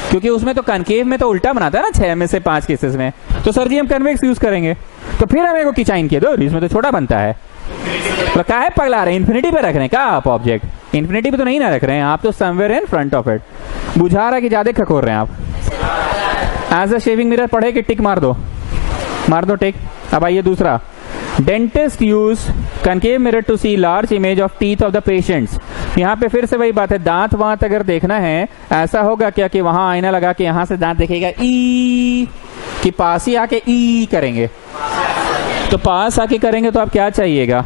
क्योंकि उसमें तो कनकेव में तो उल्टा बनाता है ना 6 में से 5 केसेस में। तो सर जी हम कन्वेक्स यूज करेंगे, तो फिर हमें को किचाइन के दो, इसमें तो छोटा बनता है। तो काहे पगला रहे हैं, इन्फिनिटी पे रख रहे हैं क्या आप ऑब्जेक्ट? इन्फिनिटी पे तो नहीं ना रख रहे हैं आप, तो somewhere in front of it. बुझा रहा है कि ज्यादा खकोर रहे हैं आप। एज अ शेविंग मिरर पढ़े कि टिक मार दो टिक। अब आइए दूसरा, dentist use concave mirror to see large image of teeth of the patients. यहाँ पे फिर से वही बात है, दांत वांत अगर देखना है, ऐसा होगा क्या कि वहां आईना लगा के यहां से दांत देखेगा ई, कि पास ही आके ई करेंगे? तो पास आके करेंगे तो आप क्या चाहिएगा?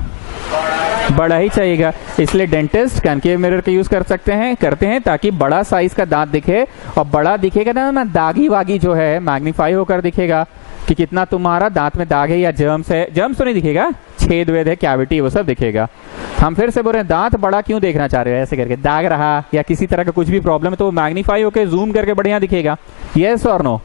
बड़ा ही चाहिएगा। इसलिए डेंटिस्ट कनकेव मिरर का यूज करते हैं ताकि बड़ा साइज का दांत दिखे, और बड़ा दिखेगा ना दागी वागी जो है मैग्नीफाई होकर दिखेगा, कि कितना तुम्हारा दांत में दाग है या जर्म्स है। जर्म्स तो नहीं दिखेगा, छेद वेद है, कैविटी, वो सब दिखेगा। हम फिर से बोल रहे हैं दांत बड़ा क्यों देखना चाह रहे हो, ऐसे करके दाग रहा या किसी तरह का कुछ भी प्रॉब्लम है तो वो मैग्नीफाई होकर जूम करके बढ़िया दिखेगा। यस और no?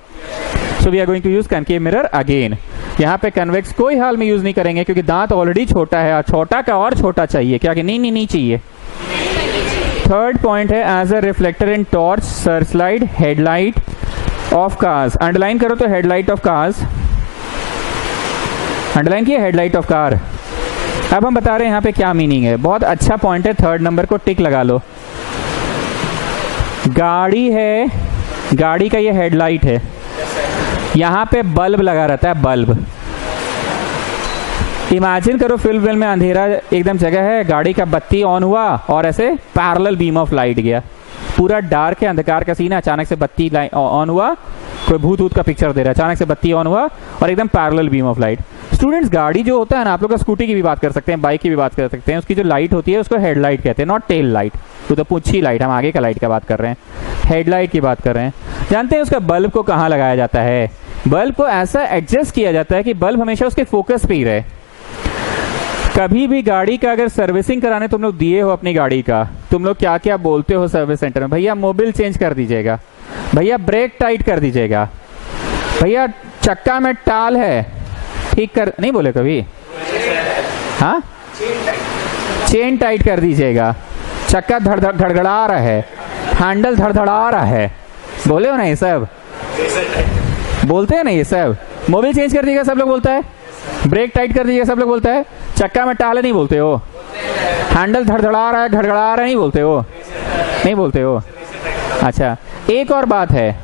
So we are going to use concave mirror again. यहाँ पे कन्वेक्स कोई हाल में यूज नहीं करेंगे क्योंकि दांत ऑलरेडी छोटा है और छोटा का और छोटा चाहिए, क्या कि नहीं चाहिए। थर्ड पॉइंट है as a reflector in torch, search light, headlight of cars. Underline करो तो हेडलाइट ऑफ कार्स, अंडरलाइन किया हेडलाइट ऑफ कार। अब हम बता रहे हैं यहाँ पे क्या मीनिंग है। बहुत अच्छा पॉइंट है, थर्ड नंबर को टिक लगा लो। गाड़ी है, गाड़ी का ये हेडलाइट है, यहाँ पे बल्ब लगा रहता है, बल्ब। इमेजिन करो फिल्म में अंधेरा एकदम जगह है, गाड़ी का बत्ती ऑन हुआ और ऐसे पैरेलल बीम ऑफ लाइट गया, पूरा डार्क है, अंधकार का सीन है, अचानक से बत्ती ऑन हुआ, कोई भूत वूत का पिक्चर दे रहा है, अचानक से बत्ती ऑन हुआ और एकदम parallel beam of light. Students, गाड़ी जो होता है ना, आप लोग का स्कूटी की भी बात कर सकते हैं, बाइक की भी बात कर सकते हैं, उसकी जो लाइट होती है उसको हेडलाइट कहते हैं, नॉट टेल लाइट। वो तो पूछी लाइट, हम आगे का लाइट का बात कर रहे हैं, हेडलाइट की बात कर रहे हैं। जानते हैं उसका बल्ब को कहाँ लगाया जाता है? बल्ब को ऐसा एडजस्ट किया जाता है कि बल्ब हमेशा उसके फोकस पे ही रहे। कभी भी गाड़ी का अगर सर्विसिंग कराने तुम लोग दिए हो अपनी गाड़ी का, तुम लोग क्या क्या बोलते हो सर्विस सेंटर में? भैया मोबिल चेंज कर दीजिएगा, भैया ब्रेक टाइट कर दीजिएगा, भैया चक्का में टाल है ठीक कर, नहीं बोले कभी? हाँ, चेन टाइट कर दीजिएगा, चक्का धड़धड़ा रहा है, हैंडल धड़धड़ा रहा है, बोले हो ना ये सब? बोलते हैं ना ये सब? मोबिल चेंज कर दीजिएगा सब लोग बोलता है, ब्रेक टाइट कर दीजिएगा सब लोग बोलता है, चक्का में टाल नहीं बोलते हो, हैंडल धड़धड़ा रहा है, घड़घड़ा रहा है नहीं बोलते हो? नहीं बोलते हो? अच्छा, एक और बात है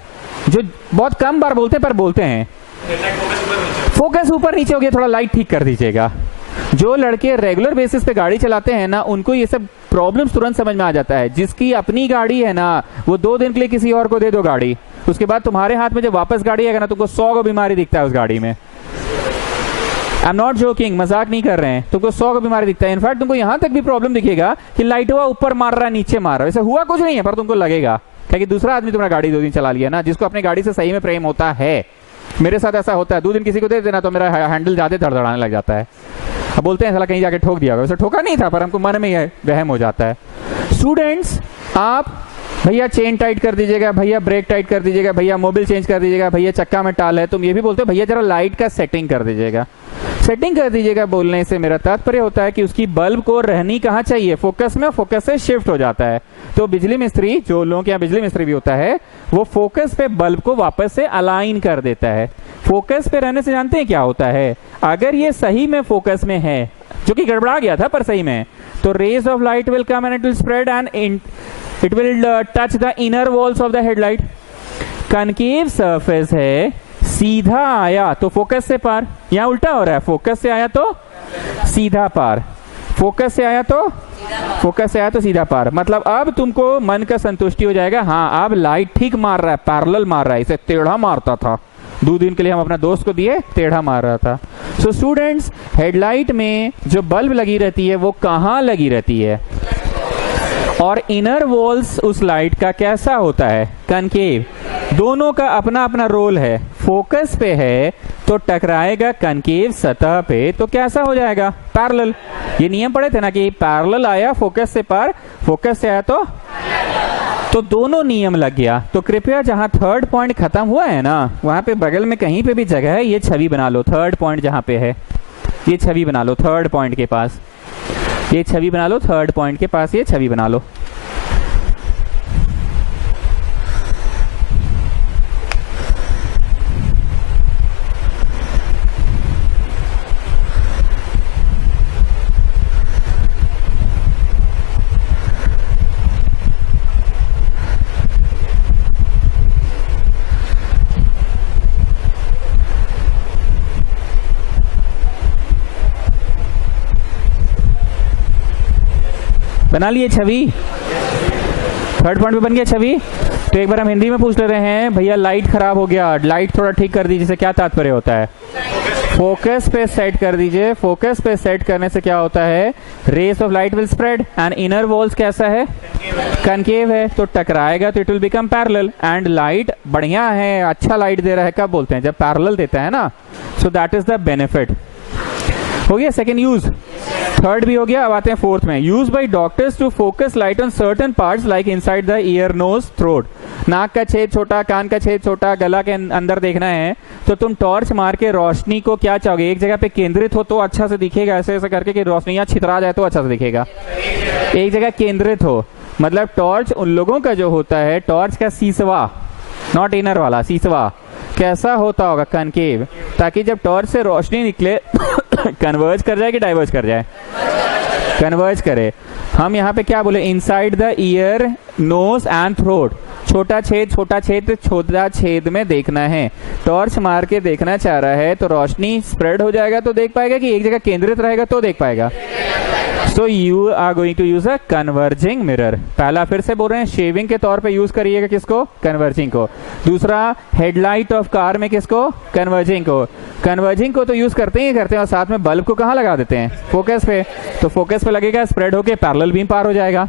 जो बहुत कम बार बोलते हैं पर बोलते हैं, फोकस ऊपर नीचे हो गया, थोड़ा लाइट ठीक कर दीजिएगा। जो लड़के रेगुलर बेसिस पे गाड़ी चलाते हैं ना, उनको ये सब प्रॉब्लम्स तुरंत समझ में आ जाता है। जिसकी अपनी गाड़ी है ना, वो 2 दिन के लिए किसी और को दे दो गाड़ी, उसके बाद तुम्हारे हाथ में जब वापस गाड़ी आएगा ना, तुमको 100 को बीमारी दिखता है उस गाड़ी में। आई एम नॉट जोकिंग, मजाक नहीं कर रहे हैं, तुमको 100 को बीमारी दिखता है। इनफैक्ट तुमको यहां तक भी प्रॉब्लम दिखेगा कि लाइट हुआ ऊपर मार रहा है, नीचे मार रहा है, वैसे हुआ कुछ नहीं है पर तुमको लगेगा क्योंकि दूसरा आदमी तुम्हारा गाड़ी 2 दिन चला लिया ना, जिसको अपनी गाड़ी से सही में प्रेम होता है। मेरे साथ ऐसा होता है, 2 दिन किसी को दे देना तो मेरा हैंडल ज्यादा धड़धड़ाने लग जाता है। अब बोलते हैं साला कहीं जाके ठोक दिया, वैसे ठोका नहीं था पर हमको मन में यह वहम हो जाता है। स्टूडेंट्स, आप भैया चेन टाइट कर दीजिएगा, भैया ब्रेक टाइट कर दीजिएगा, भैया मोबिल चेंज कर दीजिएगा, भैया चक्का में टाल है, तुम ये भी बोलते हो भैया जरा लाइट का सेटिंग कर दीजिएगा। सेटिंग कर दीजिएगा बोलने से मेरा तात्पर्य होता है कि उसकी बल्ब को रहनी कहाँ चाहिए? फोकस में, फोकस से शिफ्ट हो जाता है। तो बिजली मिस्त्री, जो लोगों के यहाँ बिजली मिस्त्री भी होता है, वो फोकस पे बल्ब को वापस से अलाइन कर देता है। फोकस पे रहने से जानते हैं क्या होता है? अगर ये सही में फोकस में है, जो कि गड़बड़ा गया था पर सही में, तो rays of light will come and it will spread and it will touch the inner walls of the headlight. Concave surface है, सीधा आया तो फोकस से पार, यहाँ उल्टा हो रहा है, फोकस से आया तो सीधा पार, फोकस से आया तो फोकस से आया तो सीधा पार। मतलब अब तुमको मन का संतुष्टि हो जाएगा, हाँ अब लाइट ठीक मार रहा है, पैरेलल मार रहा है, इसे टेढ़ा मारता था, 2 दिन के लिए हम अपना दोस्त को दिए, टेढ़ा मार रहा था। सो स्टूडेंट्स, हेडलाइट में जो बल्ब लगी रहती है वो कहाँ लगी रहती है? और इनर वॉल्स उस लाइट का कैसा होता है? कनकेव। दोनों का अपना अपना रोल है। फोकस पे है तो टकराएगा कनकेव सतह पे, तो कैसा हो जाएगा? पैरेलल। ये नियम पढ़े थे ना कि पैरेलल आया फोकस से पार, फोकस से आया तो दोनों नियम लग गया। तो कृपया जहां थर्ड पॉइंट खत्म हुआ है ना, वहां पे बगल में कहीं पे भी जगह है, ये छवि बना लो। थर्ड पॉइंट जहां पे है ये छवि बना लो, थर्ड पॉइंट के पास ये छवि बना लो, थर्ड पॉइंट के पास ये छवि बना लो। बना लिए छवि, थर्ड पॉइंट पे बन गया छवि। तो एक बार हम हिंदी में पूछ ले रहे हैं, भैया लाइट खराब हो गया, लाइट थोड़ा ठीक कर दीजिए, क्या तात्पर्य होता है? फोकस पे सेट कर दीजिए। फोकस पे सेट करने से क्या होता है? Rays of light will spread and inner walls कैसा है? कनकेव है तो टकराएगा तो it will become parallel. And light बढ़िया है, अच्छा लाइट दे रहा है, कब बोलते हैं? जब पैरेलल देता है ना। So that is the benefit. हो गया सेकेंड यूज। थर्ड भी हो गया। अब आते हैं फोर्थ में। Use by doctors to focus light on certain parts like inside the ear, nose, throat. नाक का छेद छोटा, कान का छेद छोटा, गला के अंदर देखना है तो तुम टॉर्च मार के रोशनी को क्या चाहोगे? एक जगह पे केंद्रित हो तो अच्छा से दिखेगा, ऐसे ऐसे करके कि रोशनी यहाँ छितरा जाए तो अच्छा से दिखेगा। एक जगह केंद्रित हो, मतलब टॉर्च उन लोगों का जो होता है, टॉर्च का सीसवा, नॉट इनर वाला, सीसवा कैसा होता होगा? कनकेव, ताकि जब टॉर्च से रोशनी निकले कन्वर्ज कर जाए कि डाइवर्ज कर जाए? कन्वर्ज करे। हम यहाँ पे क्या बोले? Inside the ear, nose and throat. छोटा छेद, छोटा छेद, छोटा छेद में देखना है। टॉर्च मार के देखना चाह रहा है तो रोशनी स्प्रेड हो जाएगा तो देख पाएगा, कि एक जगह केंद्रित रहेगा तो देख पाएगा? So you are going to use a converging mirror. पहला फिर से बोल रहे हैं, शेविंग के तौर पे यूज करिएगा किसको? कन्वर्जिंग को। दूसरा, हेडलाइट ऑफ कार में किसको? कन्वर्जिंग को। कन्वर्जिंग को तो यूज करते ही करते हैं, और साथ में बल्ब को कहाँ लगा देते हैं? फोकस पे। तो फोकस पे लगेगा, स्प्रेड होके पैरेलल बीम पार हो जाएगा।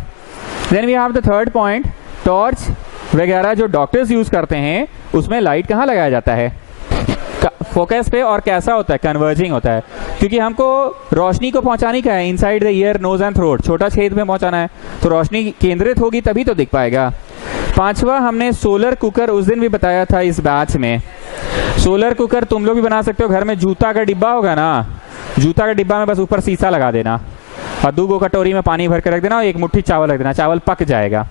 Then we have the third point, torch वगैरह जो डॉक्टर्स यूज करते हैं उसमें लाइट कहाँ लगाया जाता है? फोकस पे। और कैसा होता है? कन्वर्जिंग होता है, क्योंकि हमको रोशनी को पहुंचाने का है inside the ear, nose and throat, छोटा छेद में पहुंचाना है तो रोशनी केंद्रित होगी तभी तो दिख पाएगा। पांचवा, हमने सोलर कुकर उस दिन भी बताया था इस बैच में। सोलर कुकर तुम लोग भी बना सकते हो घर में। जूता का डिब्बा होगा ना, जूता का डिब्बा में बस ऊपर शीशा लगा देना और 2 कटोरी में पानी भर के रख देना और 1 मुट्ठी चावल रख देना, चावल पक जाएगा।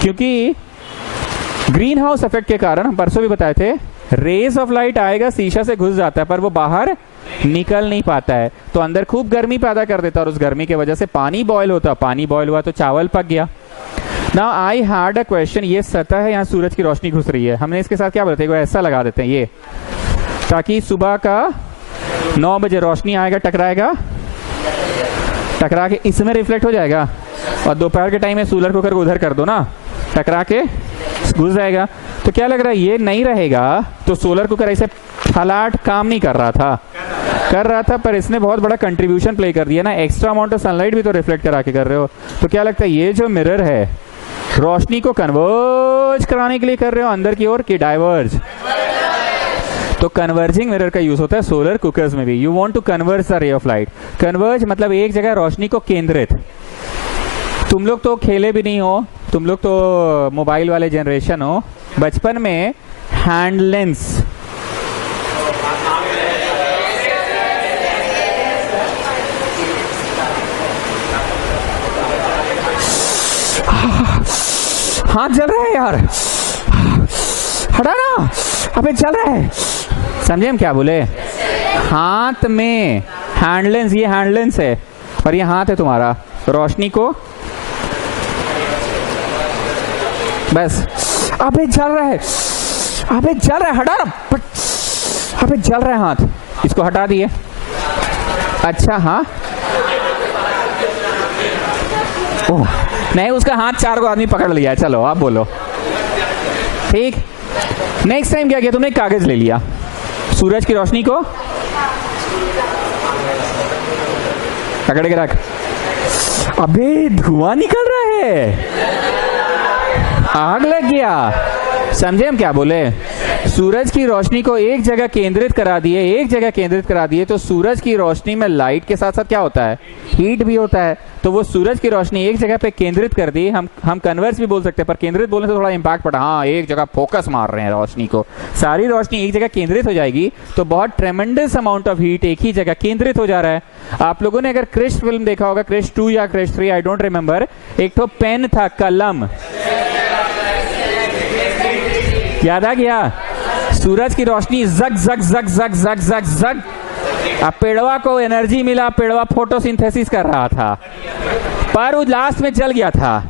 क्योंकि ग्रीन हाउस इफेक्ट के कारण, हम परसों भी बताए थे, रेज ऑफ लाइट आएगा, शीशा से घुस जाता है पर वो बाहर निकल नहीं पाता है, तो अंदर खूब गर्मी पैदा कर देता है और उस गर्मी की वजह से पानी बॉयल होता है। पानी बॉयल हुआ तो चावल पक गया। Now I had a question. ये सतह है, यहाँ सूरज की रोशनी घुस रही है, हमने इसके साथ क्या बोलते हैं? ऐसा लगा देते हैं ये, ताकि सुबह का 9 बजे रोशनी आएगा, टकराएगा, टकरा के इसमें रिफ्लेक्ट हो जाएगा, और दोपहर के टाइम में सोलर कुकर को उधर कर दो ना, टकरा के घुस जाएगा। तो क्या लग रहा है? ये नहीं रहेगा तो सोलर कुकर ऐसे फलाट काम नहीं कर रहा था, पर इसने बहुत बड़ा कंट्रीब्यूशन प्ले कर दिया ना। एक्स्ट्रा अमाउंट ऑफ सनलाइट भी तो रिफ्लेक्ट करा के कर रहे हो। तो क्या लगता है ये जो मिरर है रोशनी को कन्वर्ज कराने के लिए कर रहे हो अंदर की ओर कि डाइवर्ज? तो कन्वर्जिंग मिरर का यूज होता है सोलर कुकर्स में भी। You want to converge the ray of light. Converge मतलब एक जगह रोशनी को केंद्रित। तुम लोग तो खेले भी नहीं हो, तुम लोग तो मोबाइल वाले जनरेशन हो। बचपन में हैंड लेंस, हाथ जल रहा है यार, हटा ना, अबे जल रहा है। समझे हम क्या बोले? हाथ में हैंड लेंस, ये हैंड लेंस है और ये हाथ है तुम्हारा, रोशनी को बस, अबे जल रहा है, अबे जल रहा है, हटा ना, अबे जल रहा है हाथ, इसको हटा दिए। अच्छा हाँ, ओह नहीं, उसका हाथ 4 को आदमी पकड़ लिया है। चलो आप बोलो, ठीक। नेक्स्ट टाइम क्या किया तुमने? कागज ले लिया, सूरज की रोशनी को पकड़ के रख, अबे धुआं निकल रहा है, आग लग गया। समझे हम क्या बोले? सूरज की रोशनी को एक जगह केंद्रित करा दिए, एक जगह केंद्रित करा दिए तो सूरज की रोशनी में लाइट के साथ साथ क्या होता है? हीट भी होता है। तो वो सूरज की रोशनी एक जगह पे केंद्रित कर दी। हम कन्वर्स भी बोल सकते हैं, पर केंद्रित बोलने से थोड़ा इंपैक्ट पड़ा। हाँ, एक जगह फोकस मार रहे हैं रोशनी को, सारी रोशनी एक जगह केंद्रित हो जाएगी तो बहुत ट्रेमेंडस अमाउंट ऑफ हीट एक ही जगह केंद्रित हो जा रहा है। आप लोगों ने अगर क्रिश फिल्म देखा होगा, क्रिश 2 या क्रिश 3, आई डोंट रिमेम्बर, एक तो पेन था, कलम, याद आ गया? सूरज की रोशनी जग जग जग जग जग जग जग, अब पेड़वा को एनर्जी मिला, पेड़वा फोटोसिंथेसिस कर रहा था, पर वो लास्ट में जल गया था।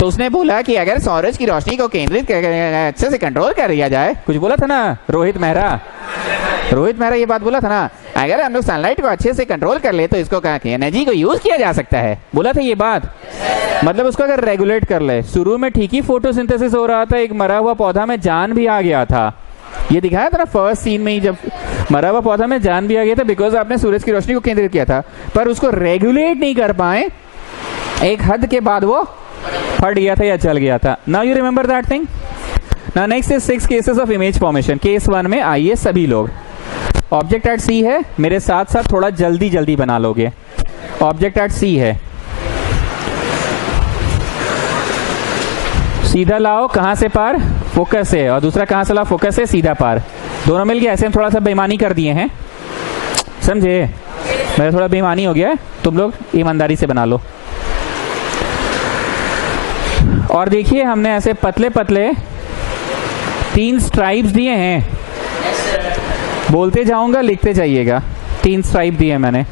तो उसने बोला कि अगर सूरज की रोशनी को केंद्रित अच्छे से कंट्रोल कर लिया जाए, कुछ बोला था ना रोहित मेहरा ये बात बोला था ना, अगर हम लोग सनलाइट को अच्छे से कंट्रोल कर ले तो इसको कहा कि एनर्जी को यूज किया जा सकता है, बोला था ये बात। मतलब उसको अगर रेगुलेट कर ले। शुरू में ठीक ही फोटोसिंथेसिस हो रहा था, एक मरा हुआ पौधा में जान भी आ गया था, ये दिखाया था ना फर्स्ट सीन में ही, जब मरा हुआ पौधा में जान भी आ गया था बिकॉज आपने सूरज की रोशनी को केंद्रित किया था, पर उसको रेगुलेट नहीं कर पाए, एक हद के बाद वो फट गया था या जल गया था. Now you remember that thing. Now next is 6 cases of image formation. Case 1 में आइए सभी लोग. ऑब्जेक्ट एट सी है, मेरे साथ साथ थोड़ा जल्दी जल्दी बना लोगे. ऑब्जेक्ट एट सी है, सीधा लाओ कहां से पार, फोकस से, और दूसरा कहां से लाओ, फोकस से सीधा पार. दोनों मिलके ऐसे हम थोड़ा सा बेईमानी कर दिए हैं, समझे. मेरा थोड़ा बेईमानी हो गया है, तुम लोग ईमानदारी से बना लो. और देखिए हमने ऐसे पतले पतले 3 स्ट्राइप्स दिए हैं. बोलते जाऊंगा, लिखते जाइएगा. 3 स्ट्राइप दिए मैंने.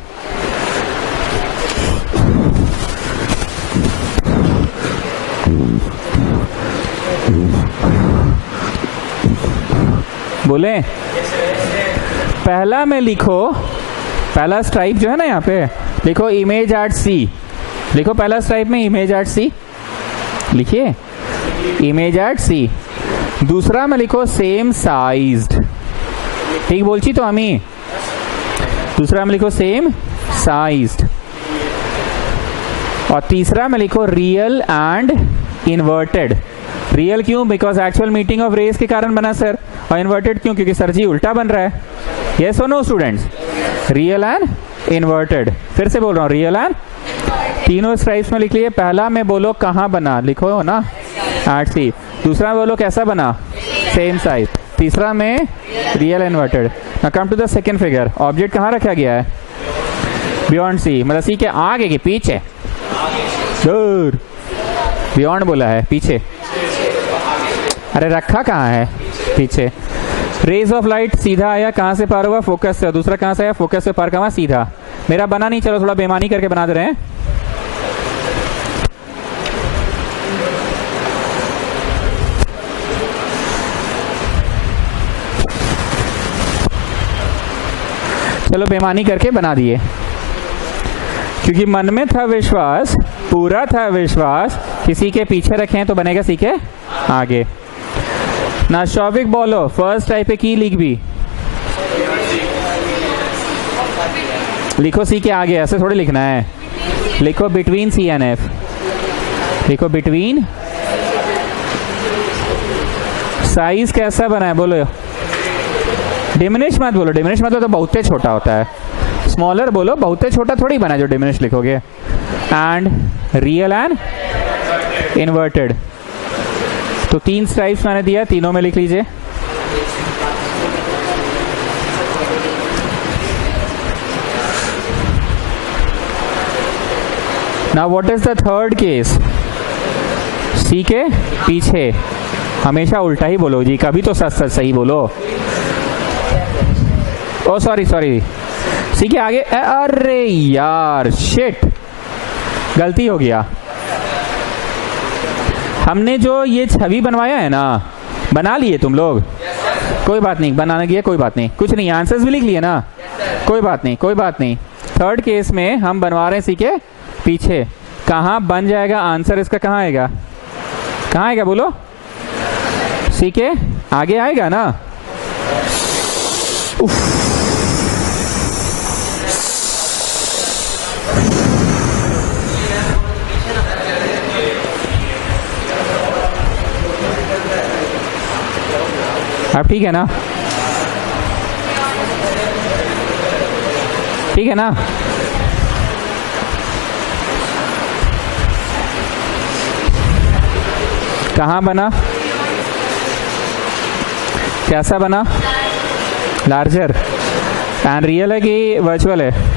बोले पहला में लिखो, पहला स्ट्राइप जो है ना यहाँ पे लिखो इमेज एट सी. लिखो पहला स्ट्राइप में इमेज एट सी लिखिए, इमेज एट सी. दूसरा में लिखो सेम साइज्ड. ठीक बोलची तो हमी. दूसरा में लिखो सेम साइज्ड. और तीसरा में लिखो रियल एंड इन्वर्टेड. रियल क्यों? Because actual meeting of rays के कारण बना सर. और इन्वर्टेड क्यों? क्योंकि सर जी उल्टा बन रहा है. यस और no students? Real and inverted. फिर से बोल रहा हूँ, रियल एंड. तीनों स्ट्राइप्स में लिख लिए. पहला में बोलो कहाँ बना, लिखो ना एट सी. दूसरा में बोलो कैसा बना, सेम साइज. तीसरा में real inverted. Now come to the second figure. Object कहाँ रखा गया है? Beyond C. मतलब सी के आगे के पीछे, दूर. बियॉन्ड बोला है, पीछे. अरे रखा कहाँ है? पीछे. रेज ऑफ लाइट सीधा आया, कहाँ से पार हुआ? फोकस से. दूसरा कहाँ से आया? फोकस से पार कहाँ? सीधा. मेरा बना नहीं, चलो थोड़ा बेमानी करके बना दे रहे हैं. चलो बेमानी करके बना दिए, क्योंकि मन में था विश्वास, पूरा था विश्वास, किसी के पीछे रखें तो बनेगा सी के आगे. ना शौविक बोलो फर्स्ट टाइप पे की लिख भी. लिखो सी के आगे, ऐसे थोड़ी लिखना है. लिखो बिटवीन सी एंड एफ. लिखो बिटवीन. साइज कैसा बना है बोलो. डिमिनिश मत बोलो. डिमिनिश मतलब तो बहुते छोटा होता है. स्मॉलर बोलो, बहुते छोटा थोड़ी बना जो डिमिनिश लिखोगे. And real and inverted. तो 3 स्ट्राइप्स मैंने दिया, तीनों में लिख लीजिए. Now what is the third case? C के पीछे. हमेशा उल्टा ही बोलो जी, कभी तो सच सच सही बोलो. ओ सॉरी सॉरी, सी के आगे. अरे यार शिट, गलती हो गया. हमने जो ये छवि बनवाया है ना, बना लिए तुम लोग? कोई बात नहीं, बनाने की कोई बात नहीं, कुछ नहीं. आंसर्स भी लिख लिए ना, कोई बात नहीं, कोई बात नहीं. थर्ड केस में हम बनवा रहे हैं सी के पीछे. कहाँ बन जाएगा आंसर इसका? कहाँ आएगा? कहाँ आएगा बोलो? सी के आगे आएगा ना. उफ. अब ठीक है ना? ठीक है ना? कहाँ बना? कैसा बना? लार्जर. एंड रियल है कि वर्चुअल है?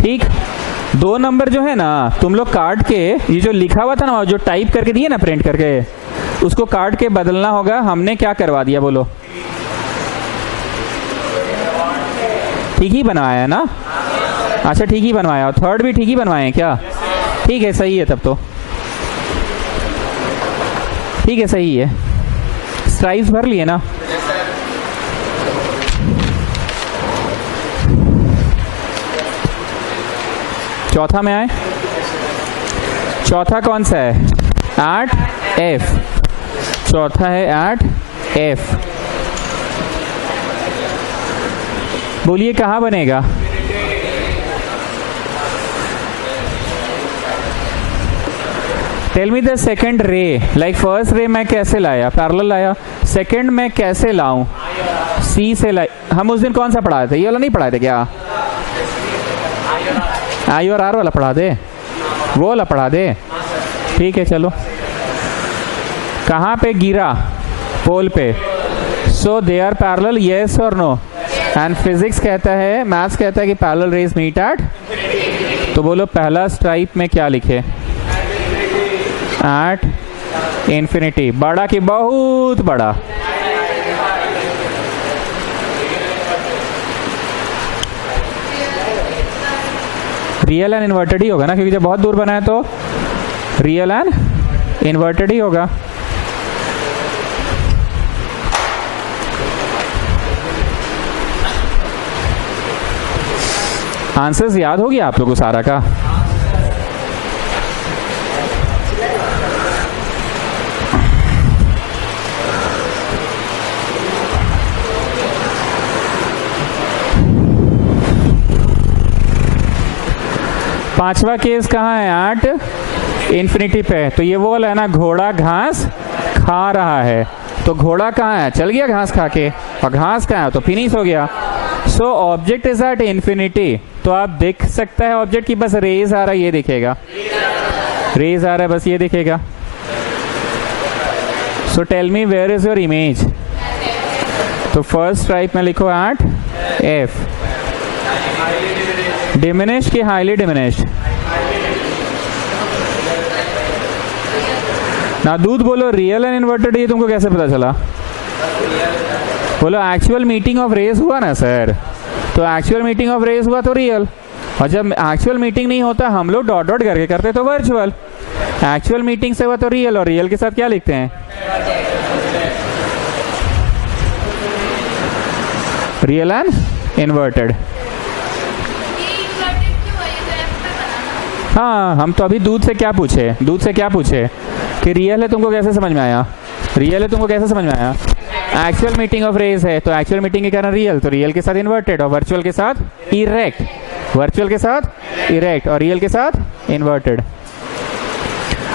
ठीक. 2 नंबर जो है ना, तुम लोग काट के, ये जो लिखा हुआ था ना, जो टाइप करके दिए ना प्रिंट करके, उसको काट के बदलना होगा. हमने क्या करवा दिया बोलो? ठीक ही बनवाया है ना? अच्छा ठीक ही बनवाया. और थर्ड भी ठीक ही बनवाए हैं क्या? ठीक है, सही है तब तो. ठीक है, सही है. स्ट्राइप्स भर लिए ना? चौथा में आए. चौथा कौन सा है? 8 एफ, चौथा है एट एफ। बोलिए कहाँ बनेगा? टेल मी द सेकेंड रे, लाइक फर्स्ट रे मैं कैसे लाया, पैरेलल लाया, सेकेंड मैं कैसे लाऊं, सी से लाई। हम उस दिन कौन सा पढ़ाए थे? ये वाला नहीं पढ़ाए थे क्या? आई और आर वाला पढ़ा दे, वो वाला पढ़ा दे, ठीक है चलो। कहाँ पे गिरा? पोल पे। सो दे आर पैरेलल, येस और नो? एंड फिजिक्स कहता है, मैथ्स कहता है कि पैरेलल रेज मीट एट, तो बोलो पहला स्ट्राइप में क्या लिखे? At infinity. बड़ा कि बहुत बड़ा? रियल एंड इन्वर्टेड ही होगा ना, क्योंकि जब बहुत दूर बना है तो रियल एंड इन्वर्टेड ही होगा। आंसर्स याद हो गया आप लोगों को सारा का? पांचवा केस कहाँ है? एट इंफिनिटी पे। तो ये वो वाला है ना, घोड़ा घास खा रहा है, तो घोड़ा कहाँ है? चल गया घास खा के, और घास कहाँ है? तो फिनिश हो गया। So object is at infinity. तो आप देख सकता है ऑब्जेक्ट की बस रेज आ रहा है, ये दिखेगा, रेज आ रहा है बस ये दिखेगा। So tell me where is your image? तो फर्स्ट स्ट्राइप में लिखो एट एफ। डिमिनिश्ड कि हाईली डिमिनिश्ड? ना दूध बोलो रियल एंड इन्वर्टेड, ये तुमको कैसे पता चला? बोलो एक्चुअल मीटिंग ऑफ रेज हुआ ना सर, तो एक्चुअल मीटिंग ऑफ रेज हुआ तो रियल, और जब एक्चुअल मीटिंग नहीं होता हम लोग डॉट डॉट करके करते तो वर्चुअल। एक्चुअल मीटिंग से हुआ तो रियल, और रियल के साथ क्या लिखते हैं? Real and inverted. हाँ, हम तो अभी दूध से क्या पूछे? दूध से क्या पूछे कि रियल है, तुमको कैसे समझ में आया? रियल है तुमको कैसे समझ में आया? एक्चुअल मीटिंग ऑफ रेज है, तो एक्चुअल मीटिंग के कारण रियल, तो रियल के साथ इन्वर्टेड, और वर्चुअल के साथ इरेक्ट, वर्चुअल के साथ इरेक्ट, और रियल के साथ इन्वर्टेड।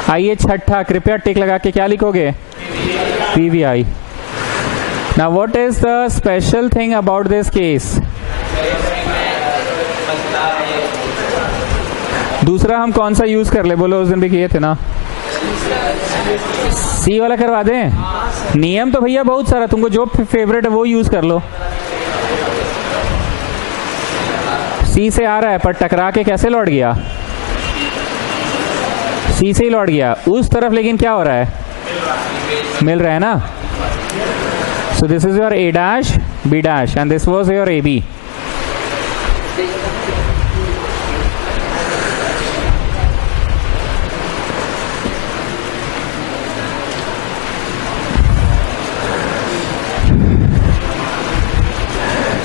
आइए छठा, कृपया टिक लगा के क्या लिखोगे? PVI। Now what is the special thing about this case? दूसरा हम कौन सा यूज कर ले? बोलो, उस दिन भी किए थे ना, सी वाला करवा दें? नियम तो भैया बहुत सारा, तुमको जो फेवरेट है वो यूज कर लो। सी से आ रहा है पर टकरा के कैसे लौट गया? सी से ही लौट गया उस तरफ, लेकिन क्या हो रहा है? मिल रहा है ना। सो this is your A dash B dash and this was your AB।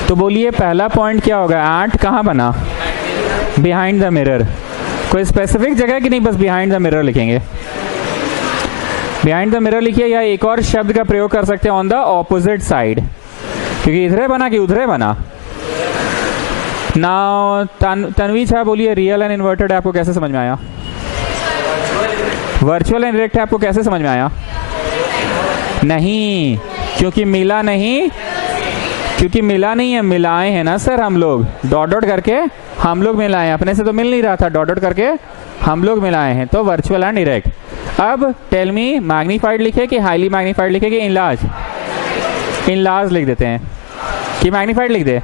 तो बोलिए पहला पॉइंट क्या होगा? एट कहाँ बना? Behind the mirror. कोई स्पेसिफिक जगह कि नहीं, बस बिहाइंड द मिरर लिखेंगे? बिहाइंड द मिरर लिखिए, या एक और शब्द का प्रयोग कर सकते हैं, ऑन द ऑपोजिट साइड, क्योंकि इधरे बना कि उधरे बना। नाउ तन्वी छा, बोलिए रियल एंड इन्वर्टेड आपको कैसे समझ में आया? वर्चुअल एंड डायरेक्ट आपको कैसे समझ में आया? नहीं, क्योंकि मिला नहीं, क्योंकि मिला नहीं है, मिलाए हैं ना सर हम लोग, डॉट डॉट करके हम लोग मिलाए हैं, अपने से तो मिल नहीं रहा था, डॉट डॉट करके हम लोग मिलाए हैं, तो वर्चुअल एंड डायरेक्ट। अब टेल मी, मैग्नीफाइड लिखे कि हाईली मैग्नीफाइड लिखे कि इनलार्ज? इनलार्ज लिख देते हैं कि मैग्नीफाइड लिख दे?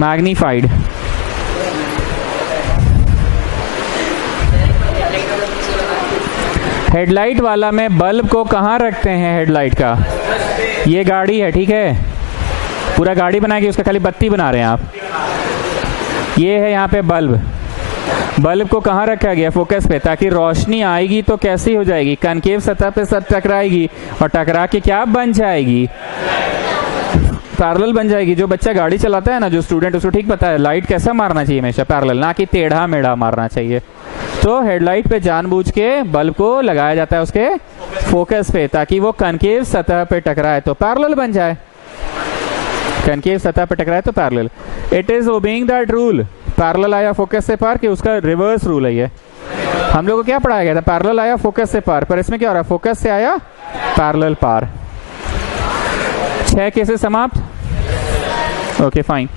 मैग्नीफाइड। हेडलाइट वाला में बल्ब को कहाँ रखते हैं? हेडलाइट का, ये गाड़ी है ठीक है, पूरा गाड़ी बना के उसका खाली बत्ती बना रहे हैं आप, ये है यहाँ पे बल्ब। बल्ब को कहाँ रखा गया? फोकस पे, ताकि रोशनी आएगी तो कैसी हो जाएगी? कनकेव सतह पे टकराएगी, और टकरा के क्या बन जाएगी? पैरेलल बन जाएगी। जो बच्चा गाड़ी चलाता है ना, जो स्टूडेंट, उसको ठीक पता है लाइट कैसा मारना चाहिए, हमेशा पैरेलल, ना कि टेढ़ा मेढ़ा मारना चाहिए। तो हेडलाइट पे जानबूझ के बल्ब को लगाया जाता है उसके फोकस पे, ताकि वो कनकेव सतह पे टकराए तो पैरेलल बन जाए। कनकेव सतह पे टकराए तो parallel. It is obeying that rule. Parallel आया फोकस से पार, कि उसका रिवर्स रूल है ये। हम लोग को क्या पढ़ाया गया था, पैरेलल आया फोकस से पार, पर इसमें क्या हो रहा है, फोकस से आया पैरेलल पार। 6 केसेस समाप्त। Okay fine.